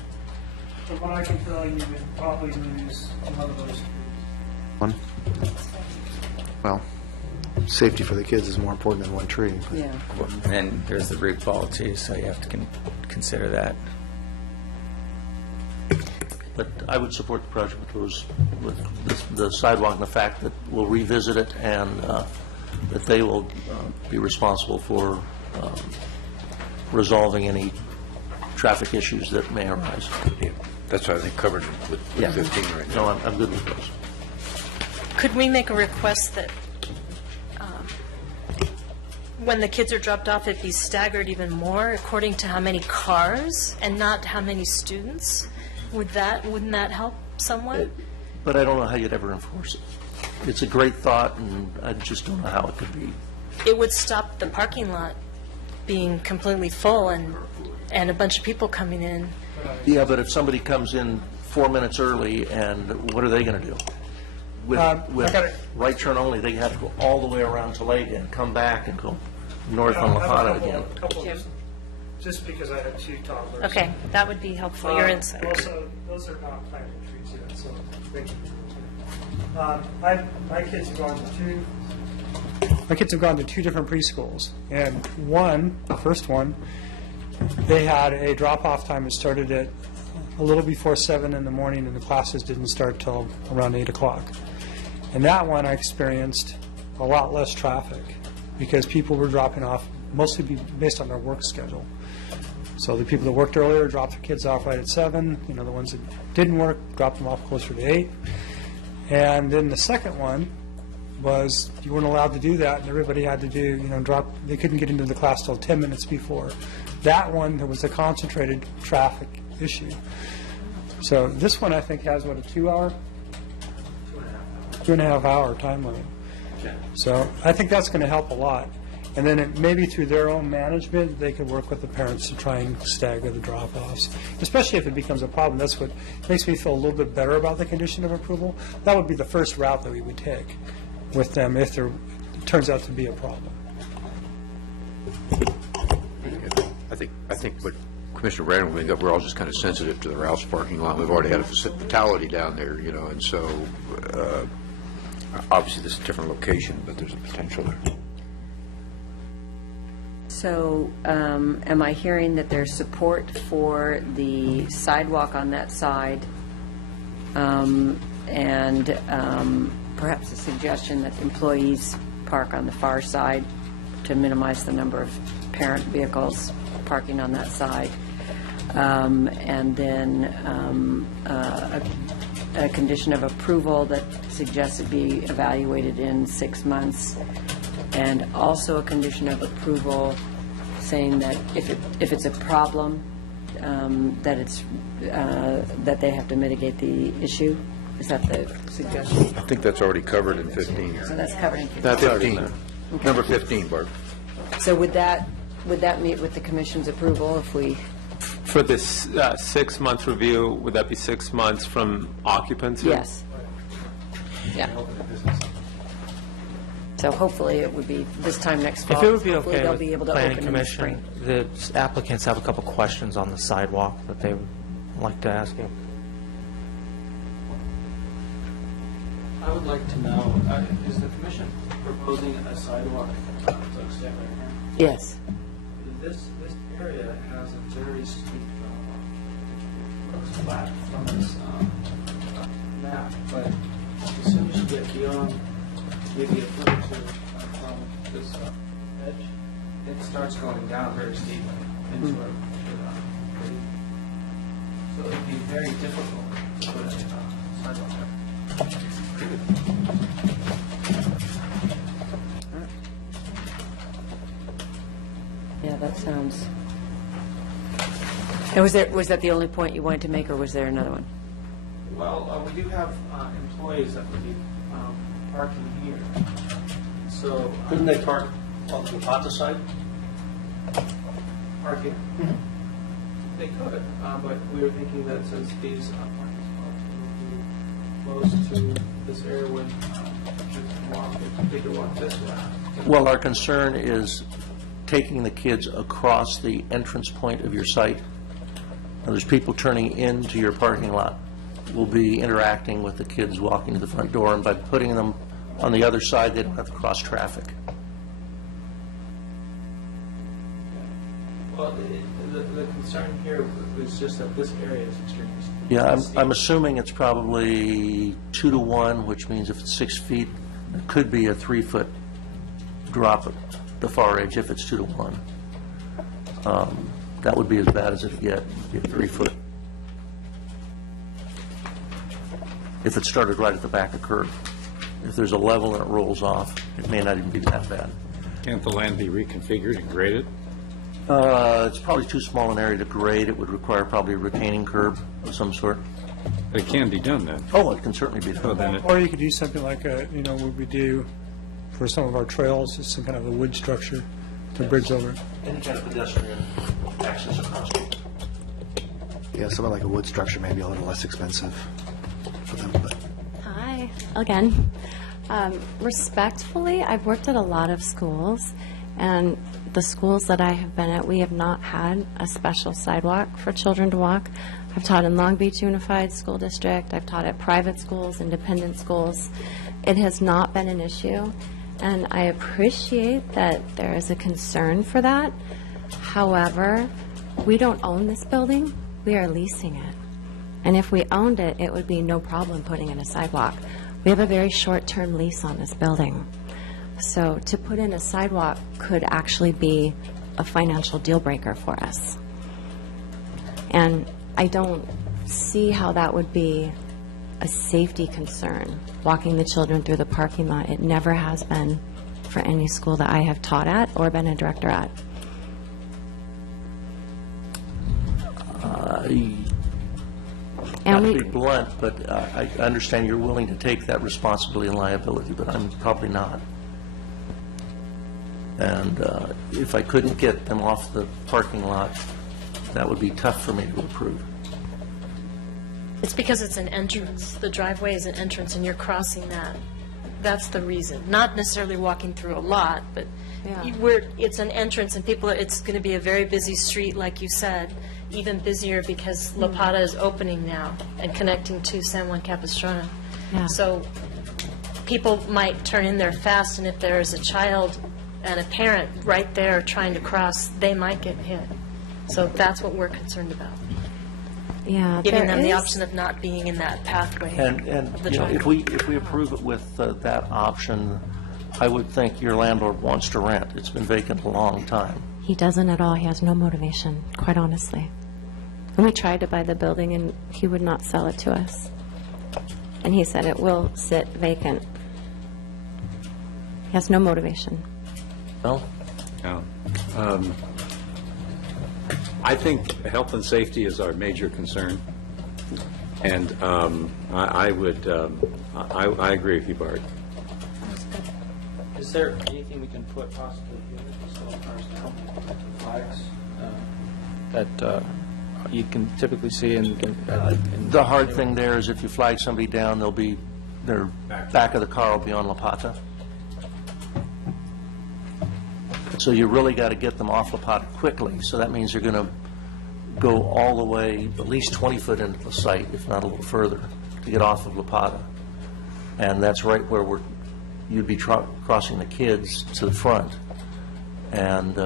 From what I can tell, you would probably lose one of those. One? Well, safety for the kids is more important than one tree. but- Yeah. And there's the root ball too, so you have to consider that. But I would support the project with the sidewalk and the fact that we'll revisit it and that they will be responsible for resolving any traffic issues that may arise. Yeah, that's what I think covered with Yeah. 15 right now. No, I'm good with those. Could we make a request that when the kids are dropped off, it be staggered even more according to how many cars and not how many students? Wouldn't that help somewhat? But I don't know how you'd ever enforce it. It's a great thought, and I just don't know how it could be. It would stop the parking lot being completely full and a bunch of people coming in. Yeah, but if somebody comes in 4 minutes early, and what are they going to do? With I gotta- right turn only, they have to go all the way around Tolega and come back and go north on I have a Lahana couple- again. couple of- Just because I have 2 toddlers. Okay, that would be helpful, your insight. Also, those are not planted trees yet, so thank you. My kids have gone to 2 different preschools, and the first one, they had a drop-off time that started at a little before 7 in the morning, and the classes didn't start till around 8 o'clock. And that one, I experienced a lot less traffic, because people were dropping off mostly based on their work schedule. So the people that worked earlier dropped their kids off right at 7, the ones that didn't work dropped them off closer to 8. And then the second one was you weren't allowed to do that, and everybody had to they couldn't get into the class till 10 minutes before. That one, there was a concentrated traffic issue. So this one, I think, has, a 2-hour? 2.5-hour time limit. So I think that's going to help a lot. And then maybe through their own management, they could work with the parents to try and stagger the drop-offs, especially if it becomes a problem. That's what makes me feel a little bit better about the condition of approval. That would be the first route that we would take with them if it turns out to be a problem. I think what Commissioner Brandon will we're all just kind of sensitive to the Rouse parking lot. We've already had a fatality down there, and so obviously this is a different location, but there's a potential there. So am I hearing that there's support for the sidewalk on that side and perhaps a suggestion that employees park on the far side to minimize the number of parent vehicles parking on that side? And then a condition of approval that suggests it be evaluated in 6 months, and also a condition of approval saying that if it's a problem, that they have to mitigate the issue. Is that the suggestion? I think that's already covered in 15. So that's covered in 15. That's 15. Number 15, Barb. So would that meet with the commission's approval if we? For this 6-month review, would that be 6 months from occupancy? Yes. Yeah. So hopefully it would be this time next fall. If it would be Hopefully okay they'll with be able to Planning open in the spring. Commission, the applicants have a couple questions on the sidewalk that they would like to ask you. I would like to know, is the commission proposing a sidewalk to extend right here? Yes. This area has a very steep drop-off. Looks flat from this map, but as soon as you get beyond maybe a foot or two from this edge, it starts going down very steeply into a grade. So it would be very difficult to put a sidewalk there. Yeah, that sounds. And was that the only point you wanted to make, or was there another one? Well, we do have employees that would be parking here. So. Couldn't they park on the Lapata side? Park here? Mm-hmm. They could, but we were thinking that since these parking spots would be close to this area when kids can walk, they could walk this way. Well, our concern is taking the kids across the entrance point of your site. Now, there's people turning into your parking lot will be interacting with the kids walking to the front door, and by putting them on the other side, they don't have to cross traffic. Well, the concern here was just that this area is extremely steep. Yeah, I'm assuming it's probably 2 to 1, which means if it's 6 feet, it could be a 3-foot drop at the far edge if it's 2 to 1. That would be as bad as it get, 3 foot. If it started right at the back of curb. If there's a level and it rolls off, it may not even be that bad. Can't the land be reconfigured and graded? It's probably too small an area to grade. It would require probably a retaining curb of some sort. It can be done then. Oh, it can certainly be Well, done. then it- Or you could do something like, what we do for some of our trails, is some kind of a wood structure to bridge over it. Any kind of pedestrian access across. Yeah, something like a wood structure may be a little less expensive for them, but Hi, again. Respectfully, I've worked at a lot of schools, and the schools that I have been at, we have not had a special sidewalk for children to walk. I've taught in Long Beach Unified School District, I've taught at private schools, independent schools. It has not been an issue, and I appreciate that there is a concern for that. However, we don't own this building, we are leasing it. And if we owned it, it would be no problem putting in a sidewalk. We have a very short-term lease on this building. So to put in a sidewalk could actually be a financial deal breaker for us. And I don't see how that would be a safety concern, walking the children through the parking lot. It never has been for any school that I have taught at or been a director at. Not to be blunt, but I understand you're willing to take that responsibility and liability, but I'm probably not. And if I couldn't get them off the parking lot, that would be tough for me to approve. It's because it's an entrance. The driveway is an entrance, and you're crossing that. That's the reason. Not necessarily walking through a lot, but it's an entrance, and it's going to be a very busy street, like you said, even busier because La Pata is opening now and connecting to San Juan Capistrano. Yeah. So people might turn in there fast, and if there is a child and a parent right there trying to cross, they might get hit. So that's what we're concerned about. Yeah, Giving them the is- option of not being in that pathway. And of the you know, driveway. if we approve it with that option, I would think your landlord wants to rent. It's been vacant a long time. He doesn't at all. He has no motivation, quite honestly. And we tried to buy the building, and he would not sell it to us. And he said it will sit vacant. He has no motivation. Well, No. I think health and safety is our major concern, and I agree with you, Bart. Is there anything we can put possibly here to slow cars down, like flags that you can typically see in the hard thing there is if you flag somebody down, their back of the car will be on La Pata. So you really got to get them off La Pata quickly, so that means you're going to go all the way, at least 20 foot into the site, if not a little further, to get off of La Pata. And that's right where you'd be crossing the kids to the front. And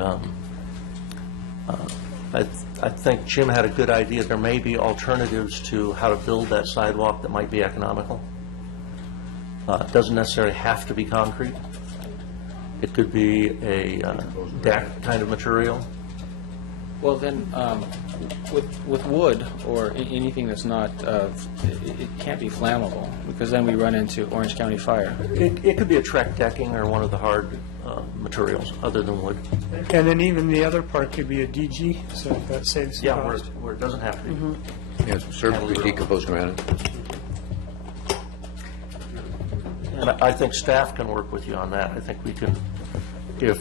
I think Jim had a good idea. There may be alternatives to how to build that sidewalk that might be economical. It doesn't necessarily have to be concrete. It could be a deck kind of material. Well, then, with wood or anything that's not, it can't be flammable, because then we run into Orange County Fire. It could be a Trek decking or one of the hard materials other than wood. And then even the other part could be a DG, so that saves Yeah, cost. where it doesn't have to be. Yeah, certainly decomposed granite. And I think staff can work with you on that. I think we can, if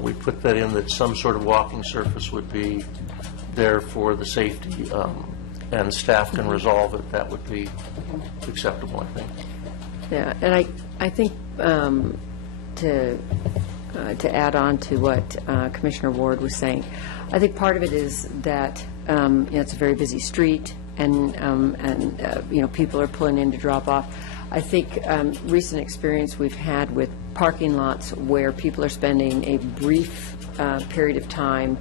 we put that in, that some sort of walking surface would be there for the safety, and staff can resolve it, that would be acceptable, I think. Yeah, and I think to to add on to what Commissioner Ward was saying. I think part of it is that it's a very busy street, and people are pulling in to drop off. I think recent experience we've had with parking lots where people are spending a brief period of time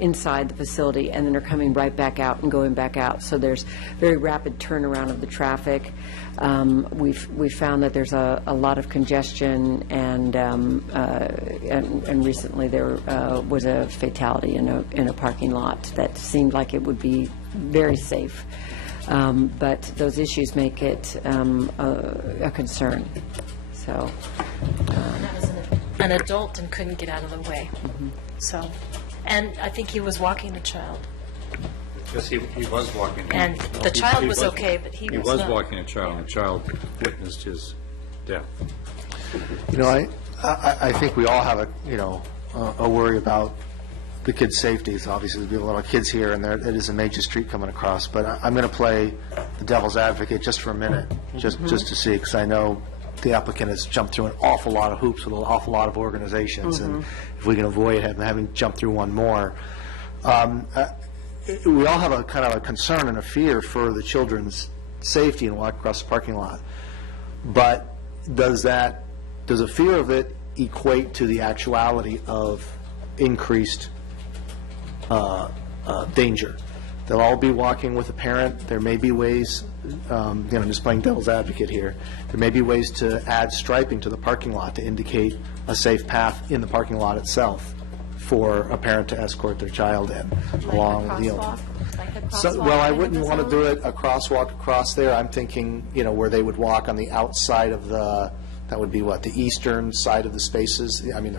inside the facility, and then are coming right back out and going back out. So there's very rapid turnaround of the traffic. We've found that there's a lot of congestion, and recently there was a fatality in a parking lot that seemed like it would be very safe. But those issues make it a concern. So. That was an adult and couldn't get out of the way. So, and I think he was walking the child. Yes, he was walking. And the child was okay, but he was not. walking a child, and the child witnessed his death. I think we all have a worry about the kids' safety. So obviously, there'll be a lot of kids here, and it is a major street coming across. But I'm going to play the devil's advocate just for a minute, just to see, because I know the applicant has jumped through an awful lot of hoops with an awful lot of organizations, and if we can avoid having jumped through one more. We all have a kind of a concern and a fear for the children's safety and walk across the parking lot. But does a fear of it equate to the actuality of increased danger? They'll all be walking with a parent. There may be ways, I'm just playing devil's advocate here, there may be ways to add striping to the parking lot to indicate a safe path in the parking lot itself for a parent to escort their child in along the well, I wouldn't want to do it a crosswalk across there. I'm thinking, where they would walk on the outside of that would be what, the eastern side of the spaces? I mean,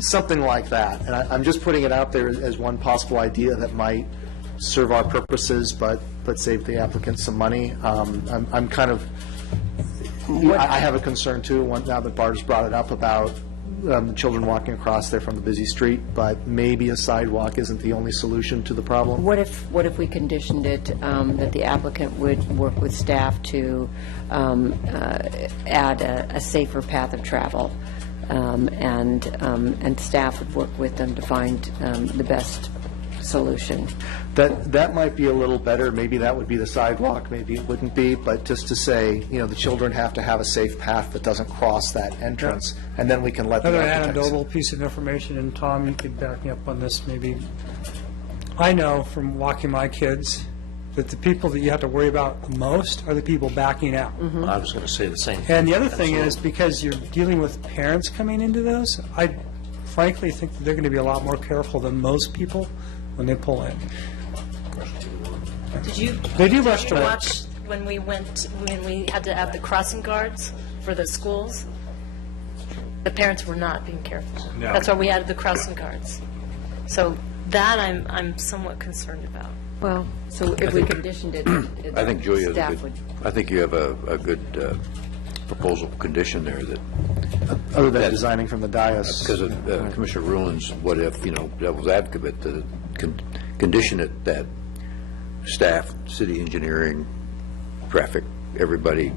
something like that. And I'm just putting it out there as one possible idea that might serve our purposes, but save the applicant some money. I'm kind of, I have a concern too, now that Bart has brought it up, about children walking across there from the busy street, but maybe a sidewalk isn't the only solution to the problem. What if we conditioned it that the applicant would work with staff to add a safer path of travel, and staff would work with them to find the best solution? That might be a little better. Maybe that would be the sidewalk, maybe it wouldn't be, but just to say, the children have to have a safe path that doesn't cross that entrance, and then we can let them. Another anecdotal piece of information, and Tom, you could back me up on this maybe. I know from walking my kids that the people that you have to worry about most are the people backing out. I was going to say the same thing. And the other thing is, because you're dealing with parents coming into those, I frankly think that they're going to be a lot more careful than most people when they pull in. They do rush to work. Watch when we had to have the crossing guards for the schools? The parents were not being careful. No. That's why we added the crossing guards. So that I'm somewhat concerned about. Well, so if we conditioned it, I think Julia, staff would. I think you have a good proposal condition there that. Other than designing from the dais. Because of Commissioner Rulin's what if, devil's advocate, to condition it that staff, city engineering, traffic, everybody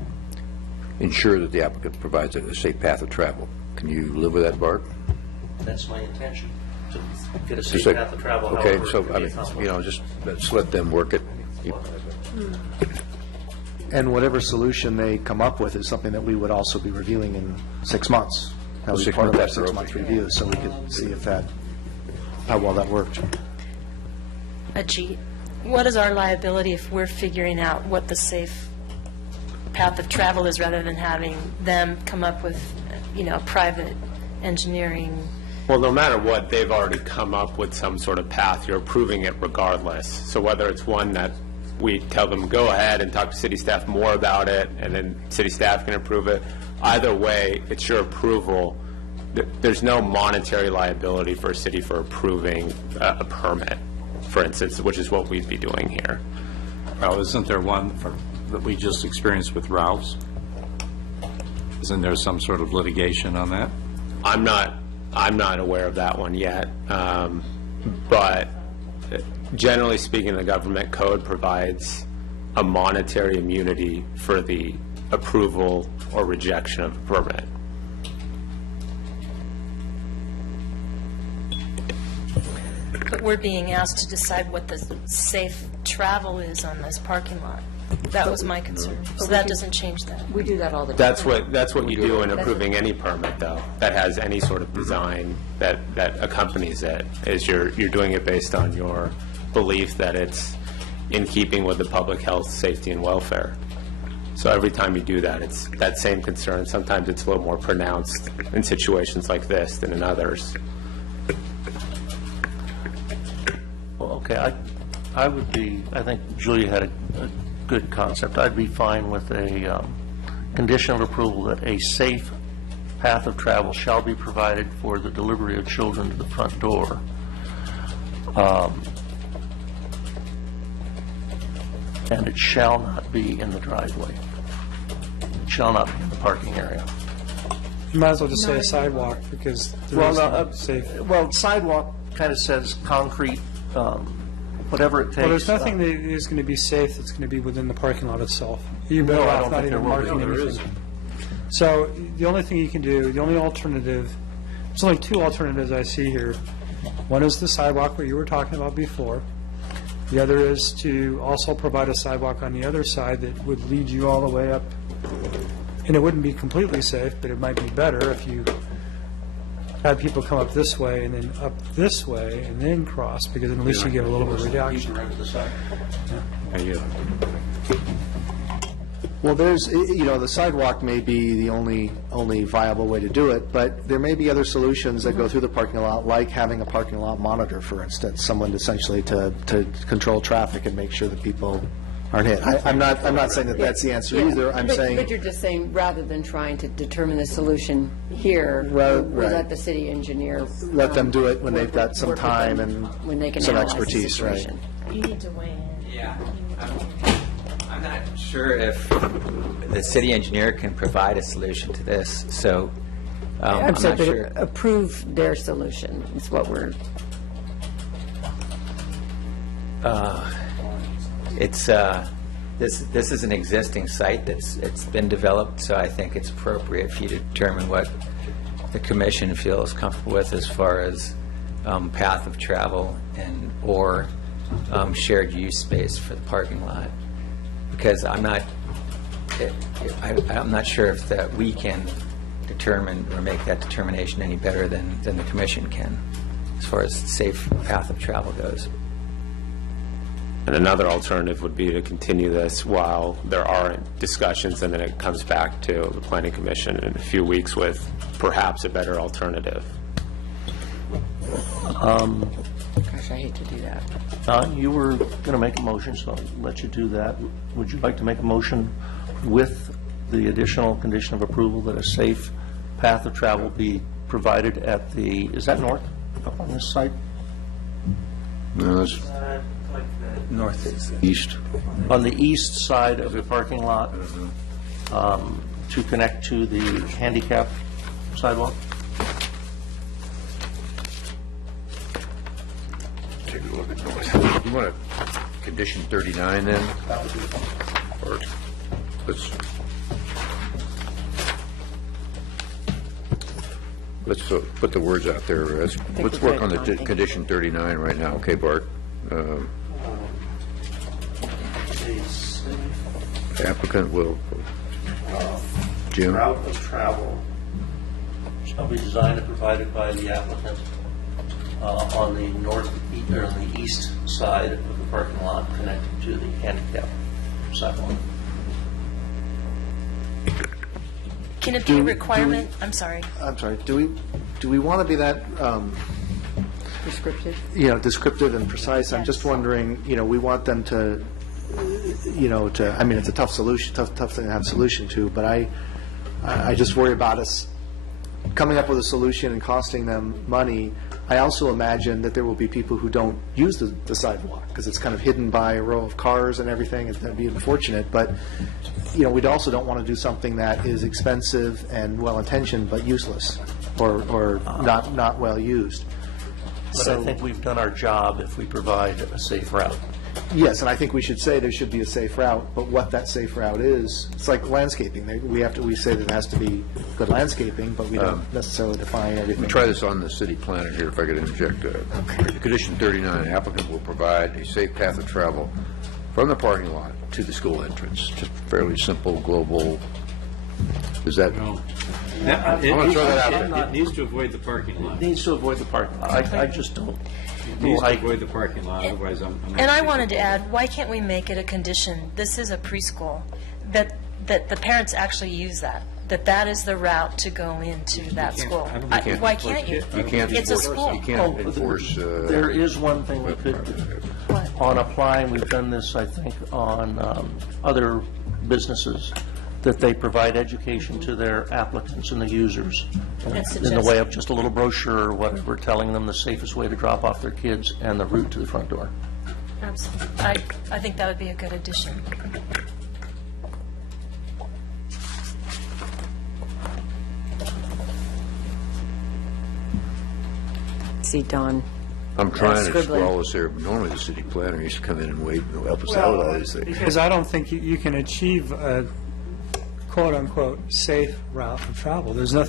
ensure that the applicant provides a safe path of travel. Can you live with that, Bart? That's my intention, to get a Just safe like- path of travel. Okay, however so, it can be accomplished. just let's let them work it. And whatever solution they come up with is something that we would also be reviewing in 6 months. That would be 6 part of our months after 6-month opening. review, so we could see how well that worked. Ajit, what is our liability if we're figuring out what the safe path of travel is rather than having them come up with, private engineering? Well, no matter what, they've already come up with some sort of path. You're approving it regardless. So whether it's one that we tell them, go ahead and talk to city staff more about it, and then city staff can approve it, either way, it's your approval. There's no monetary liability for a city for approving a permit, for instance, which is what we'd be doing here. Well, isn't there one that we just experienced with Ralph's? Isn't there some sort of litigation on that? I'm not aware of that one yet, but generally speaking, the government code provides a monetary immunity for the approval or rejection of a permit. But we're being asked to decide what the safe travel is on this parking lot. That was my concern. So that doesn't change that. We do that all the time. That's what you do in approving any permit, though, that has any sort of design that accompanies it, is you're doing it based on your belief that it's in keeping with the public health, safety, and welfare. So every time you do that, it's that same concern. Sometimes it's a little more pronounced in situations like this than in others. Well, okay, I would be, I think Julia had a good concept. I'd be fine with a condition of approval that a safe path of travel shall be provided for the delivery of children to the front door. And it shall not be in the driveway. It shall not be in the parking area. You might as well just say a sidewalk, because there is no safe. Well, sidewalk kind of says concrete, whatever it takes. Well, there's nothing that is going to be safe that's going to be within the parking lot itself. You're better No, I off don't not think even there will be. marking No, there anything. So the only thing you can do, the only alternative, there's only two alternatives I see here. One is the sidewalk where you were talking about before. The other is to also provide a sidewalk on the other side that would lead you all the way up. And it wouldn't be completely safe, but it might be better if you had people come up this way and then up this way and then cross, because at least you get a little bit of reduction. Are you? Well, there's, the sidewalk may be the only viable way to do it, but there may be other solutions that go through the parking lot, like having a parking lot monitor, for instance, someone essentially to control traffic and make sure that people aren't hit. I'm not saying that that's the answer Yeah. either. I'm saying. But you're just saying, rather than trying to determine the solution here, Right, we right. let the city engineer. Let them do it when they've got some work with time them and when they can some analyze the expertise, right? situation. You need to weigh in. Yeah. I'm not sure if the city engineer can provide a solution to this, so I'm I'm sorry, not but sure. approve their solution, is what we're, It's, this is an existing site it's been developed, so I think it's appropriate for you to determine what the commission feels comfortable with as far as path of travel or shared use space for the parking lot. Because I'm not sure if that we can determine or make that determination any better than the commission can, as far as safe path of travel goes. And another alternative would be to continue this while there are discussions, and then it comes back to the Planning Commission in a few weeks with perhaps a better alternative. gosh, I hate to do that. You were going to make a motion, so I'll let you do that. Would you like to make a motion with the additional condition of approval that a safe path of travel be provided at the, is that north, up on this site? No, it's North is east. On the east side of the parking lot, to connect to the handicap sidewalk? Take a look at north. You want to condition 39 then? Or let's put the words out there. Let's work on the condition 39 right now. Okay, Bart? Applicant will, Jim? Route of travel shall be designed and provided by the applicant on the north, or on the east side of the parking lot connected to the handicap sidewalk. Can it be a requirement? I'm sorry. Do we want to be that, Prescriptive? descriptive and precise? I'm just wondering, we want them to, I mean, it's a tough solution, tough thing to have a solution to, but I just worry about us coming up with a solution and costing them money. I also imagine that there will be people who don't use the sidewalk because it's kind of hidden by a row of cars and everything. It's going to be unfortunate, but we also don't want to do something that is expensive and well-intentioned but useless or not well used. But I think we've done our job if we provide a safe route. Yes, and I think we should say there should be a safe route, but what that safe route is, it's like landscaping. We say that it has to be good landscaping, but we don't necessarily define everything. Let me try this on the city planner here, if I could interject. Condition 39, applicant will provide a safe path of travel from the parking lot to the school entrance. Just fairly simple, global. Is that? No. I'm going to throw that out there. It needs to avoid the parking lot. Needs to avoid the parking lot. I just don't. It needs to avoid the parking lot, otherwise I'm. And I wanted to add, why can't we make it a condition, this is a preschool, that the parents actually use that is the route to go into that school? Why can't you? You can't It's a enforce, school. you can't enforce. There is one thing we could do. What? On applying, we've done this, I think, on other businesses, that they provide education to their applicants and the users in the way of just a little brochure or whatever, telling them the safest way to drop off their kids and the route to the front door. Absolutely. I think that would be a good addition. See Don. I'm trying to scribbling. scroll this here, but normally the city planner used to come in and wait and help us out with all these things. Because I don't think you can achieve a quote-unquote safe route of travel. There's no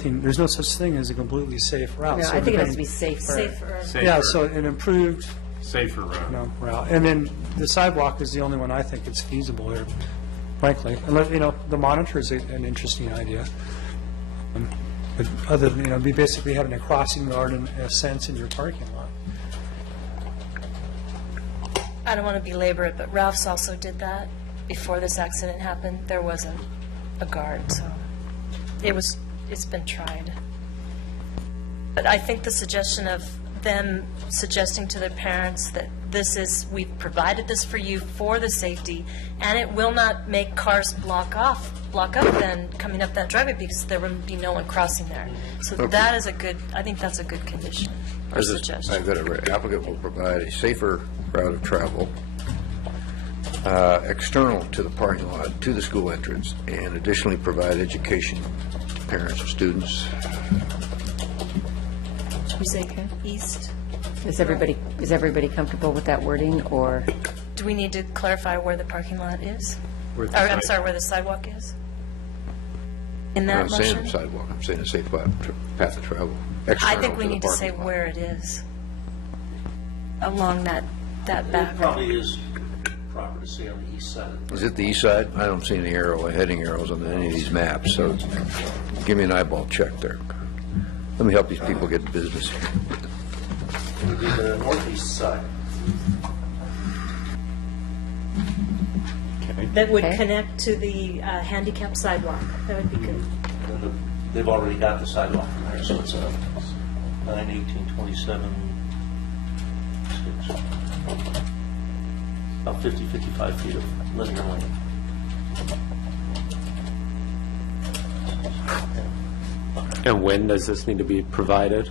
such thing as a completely safe route. No, So I think it has to depending- be safer. Yeah, so an improved Safer route. route. And then the sidewalk is the only one I think it's feasible here, frankly. Unless, the monitor is an interesting idea. But other than, be basically having a crossing guard in a sense in your parking lot. I don't want to belabor it, but Ralph's also did that before this accident happened. There wasn't a guard, so it's been tried. But I think the suggestion of them suggesting to their parents that we've provided this for you for the safety, and it will not make cars block up then coming up that driveway because there will be no one crossing there. So that is I think that's a good condition or suggestion. I've got it right. Applicant will provide a safer route of travel external to the parking lot, to the school entrance, and additionally provide education to parents and students. We say east. Is everybody comfortable with that wording, or? Do we need to clarify where the parking lot is? Or, I'm sorry, where the sidewalk is? In I'm that not saying motion? sidewalk, I'm saying a safe path of travel. I external think we the need to say parking lot. where it is. Along that back. It probably is proper to say on the east side. Is it the east side? I don't see any heading arrows on any of these maps, so give me an eyeball check there. Let me help these people get to business. It would be the northeast side. That would Okay. connect to the handicap sidewalk. That would be good. They've already got the sidewalk from there, so it's a 9/18/27, about 50, 55 feet of linear lane. And when does this need to be provided?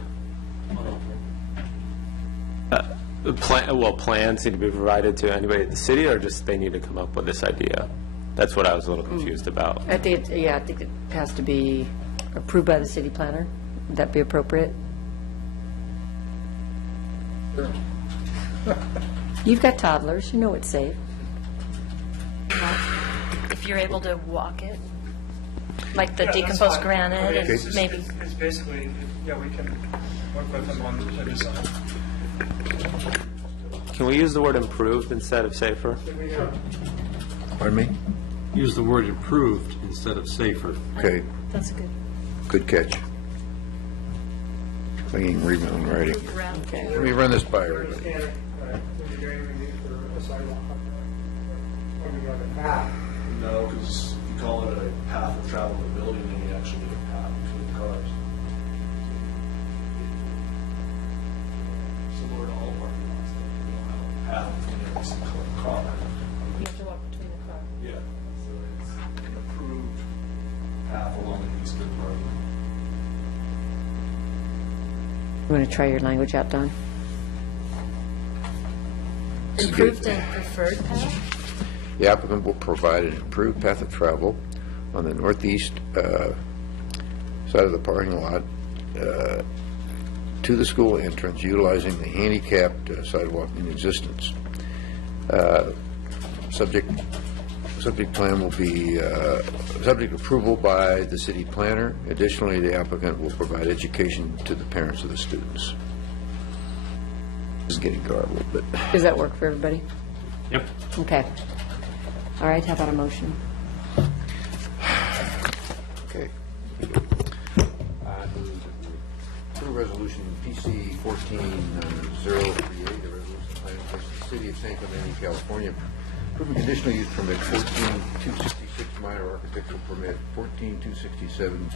Plans need to be provided to anybody at the city, or just they need to come up with this idea? That's what I was a little confused about. I think it has to be approved by the city planner. Would that be appropriate? You've got toddlers, you know it's safe. If you're able to walk it, like the decomposed granite, and maybe. It's basically, we can work with them on the design. Can we use the word improved instead of safer? Pardon me? Use the word improved instead of safer. Okay, That's good. good catch. I can read my own writing. Let me run this by everybody. No, because you call it a path of travel to the building, and you actually need a path between cars. Similar to all parking lots, you don't have a path between every single car. You have to walk between the cars. Yeah, so it's an approved path along the Eastern Road. You want to try your language out, Don? Improved and preferred path? The applicant will provide an improved path of travel on the northeast side of the parking lot to the school entrance, utilizing the handicapped sidewalk in existence. Subject plan will be subject approval by the city planner. Additionally, the applicant will provide education to the parents of the students. This is getting garbled, but... Does that work for everybody? Yep. Okay. All right, how about a motion? Okay. Approve resolution PC 14038, a resolution of the Planning Commission of the City of San Clemente, California, approving conditional use permit 14266 minor architectural permit 14267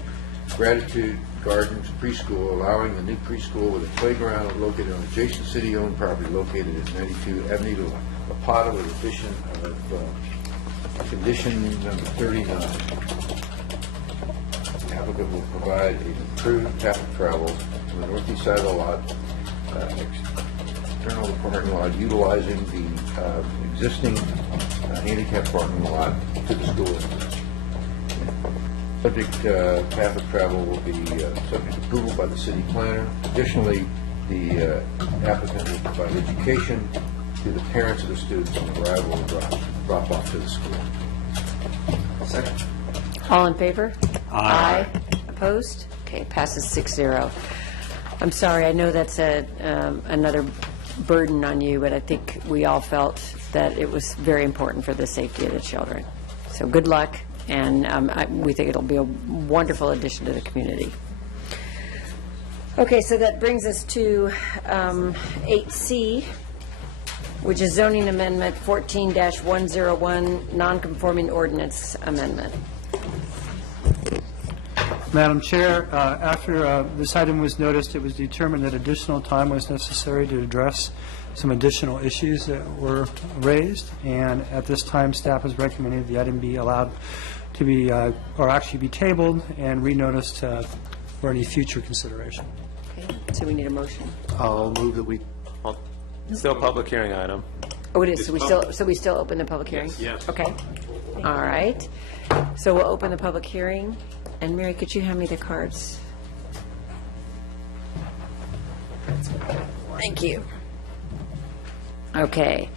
Gratitude Gardens preschool, allowing the new preschool with a playground located on adjacent city-owned property located at 92 Avenida La Plata with addition of condition number 39. The applicant will provide an improved path of travel on the northeast side of the lot, external to the parking lot, utilizing the existing handicap parking lot to the school. Subject path of travel will be subject to approval by the city planner. Additionally, the applicant will provide education to the parents of the students on arrival and drop off to the school. Second. All in favor? Aye. Opposed? Okay, passes 6-0. I'm sorry, I know that's another burden on you, but I think we all felt that it was very important for the safety of the children. So good luck, and we think it'll be a wonderful addition to the community. Okay, so that brings us to 8C, which is zoning amendment 14-101, non-conforming ordinance amendment. Madam Chair, after this item was noticed, it was determined that additional time was necessary to address some additional issues that were raised, and at this time, staff is recommending the item be allowed to be, or actually be tabled and renoticed for any future consideration. Okay, so we need a motion. I'll move that we... Still a public hearing item. Oh, it is, so we still open the public hearing? Yes. Okay, all right. So we'll open the public hearing, and Mary, could you hand me the cards? Thank you. Okay.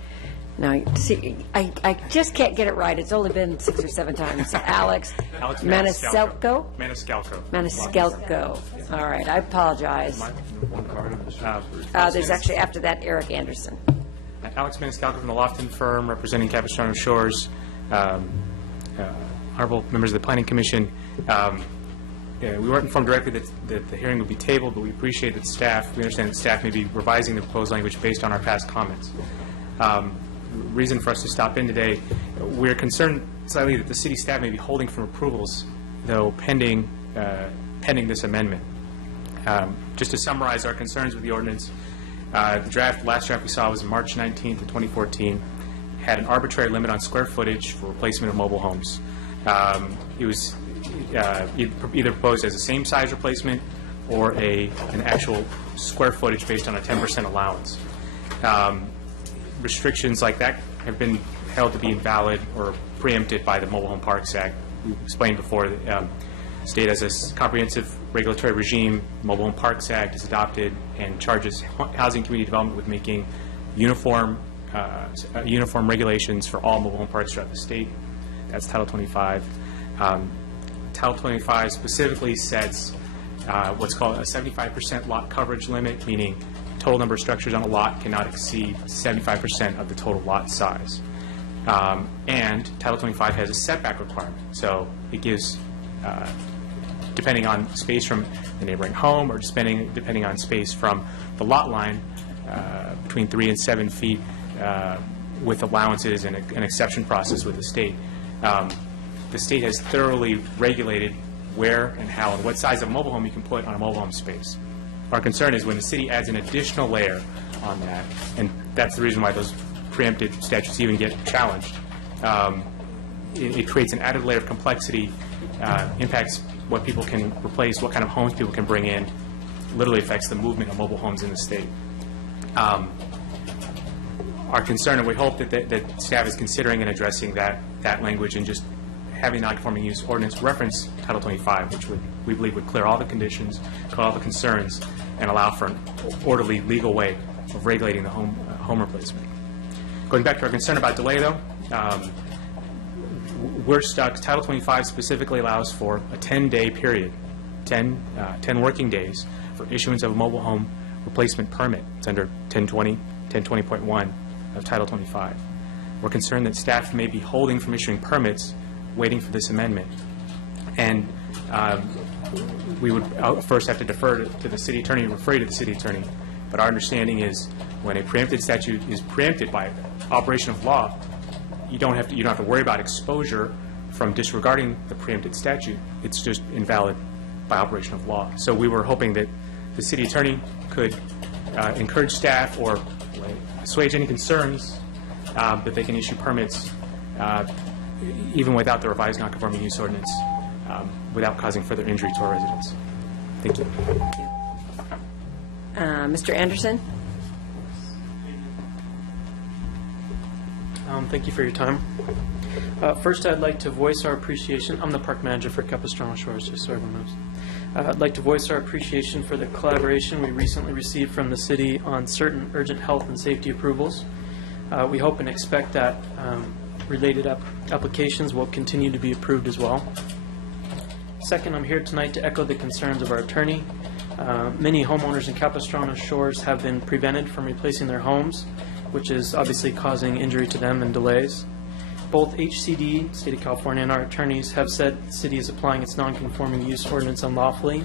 Now, see, I just can't get it right. It's only been 6 or 7 times. Alex Maniscalco? Maniscalco. All right, I apologize. There's actually, after that, Eric Anderson. Alex Maniscalco from the Lofton firm, representing Capistrano Shores. Honorable members of the Planning Commission, we weren't informed directly that the hearing would be tabled, but we appreciate that we understand that staff may be revising the proposed language based on our past comments. Reason for us to stop in today, we're concerned slightly that the city staff may be holding from approvals, though pending this amendment. Just to summarize our concerns with the ordinance, the last draft we saw was March 19th of 2014, had an arbitrary limit on square footage for replacement of mobile homes. It was either proposed as a same size replacement or an actual square footage based on a 10% allowance. Restrictions like that have been held to be invalid or preempted by the Mobile Home Parks Act. We explained before that state has a comprehensive regulatory regime. Mobile Home Parks Act is adopted and charges housing community development with making uniform regulations for all mobile home parks throughout the state. That's Title 25. Title 25 specifically sets what's called a 75% lot coverage limit, meaning total number of structures on a lot cannot exceed 75% of the total lot size. And Title 25 has a setback requirement, so it gives, depending on space from the neighboring home or depending on space from the lot line, between 3 and 7 feet with allowances and an exception process with the state. The state has thoroughly regulated where and how and what size of mobile home you can put on a mobile home space. Our concern is when the city adds an additional layer on that, and that's the reason why those preempted statutes even get challenged. It creates an added layer of complexity, impacts what people can replace, what kind of homes people can bring in, literally affects the movement of mobile homes in the state. Our concern, and we hope that staff is considering and addressing that language and just having the non-conforming use ordinance reference Title 25, which we believe would clear all the conditions, clear all the concerns, and allow for an orderly legal way of regulating the home replacement. Going back to our concern about delay, though, we're stuck. Title 25 specifically allows for a 10-day period, 10 working days for issuance of a mobile home replacement permit. It's under 1020.1 of Title 25. We're concerned that staff may be holding from issuing permits, waiting for this amendment. And we would first have to defer to the city attorney and refer to the city attorney. But our understanding is when a preempted statute is preempted by operation of law, you don't have to worry about exposure from disregarding the preempted statute. It's just invalid by operation of law. So we were hoping that the city attorney could encourage staff or assuage any concerns that they can issue permits even without the revised non-conforming use ordinance, without causing further injury to our residents. Thank you. Mr. Anderson? Thank you for your time. First, I'd like to voice our appreciation. I'm the park manager for Capistrano Shores, just so everyone knows. I'd like to voice our appreciation for the collaboration we recently received from the city on certain urgent health and safety approvals. We hope and expect that related applications will continue to be approved as well. Second, I'm here tonight to echo the concerns of our attorney. Many homeowners in Capistrano Shores have been prevented from replacing their homes, which is obviously causing injury to them and delays. Both HCD, State of California, and our attorneys have said the city is applying its non-conforming use ordinance unlawfully,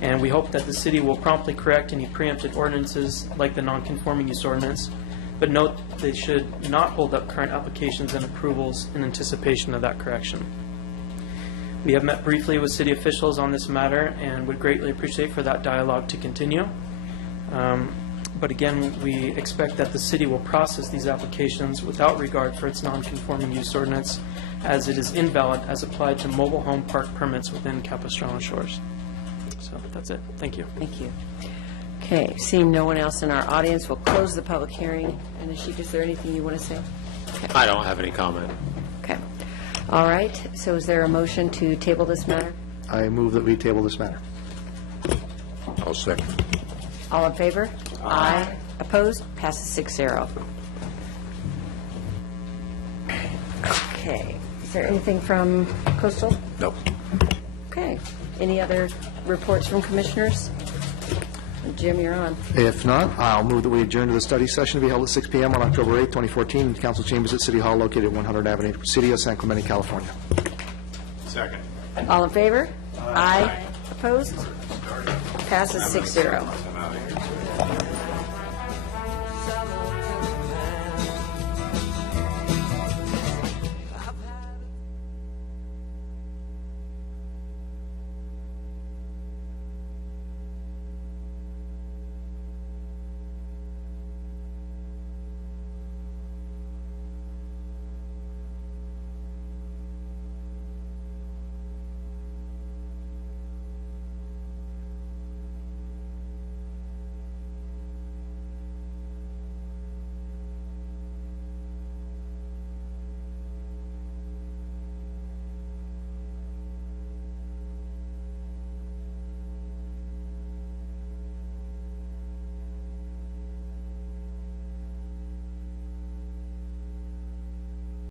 and we hope that the city will promptly correct any preempted ordinances like the non-conforming use ordinance, but note they should not hold up current applications and approvals in anticipation of that correction. We have met briefly with city officials on this matter and would greatly appreciate for that dialogue to continue. But again, we expect that the city will process these applications without regard for its non-conforming use ordinance, as it is invalid as applied to mobile home park permits within Capistrano Shores. So that's it. Thank you. Thank you. Okay, seeing no one else in our audience, we'll close the public hearing. And Ashik, is there anything you want to say? Okay. I don't have any comment. Okay. All right, so is there a motion to table this matter? I move that we table this matter. I'll second. All in favor? Aye. Opposed? Passes 6-0. Okay. Is there anything from Coastal? No. Okay. Any other reports from commissioners? Jim, you're on. If not, I'll move that we adjourn to the study session to be held at 6 p.m. on October 8, 2014, in council chambers at City Hall located at 100 Avenue, Presidio, San Clemente, California. Second. All in favor? Aye. Opposed? Passes 6-0.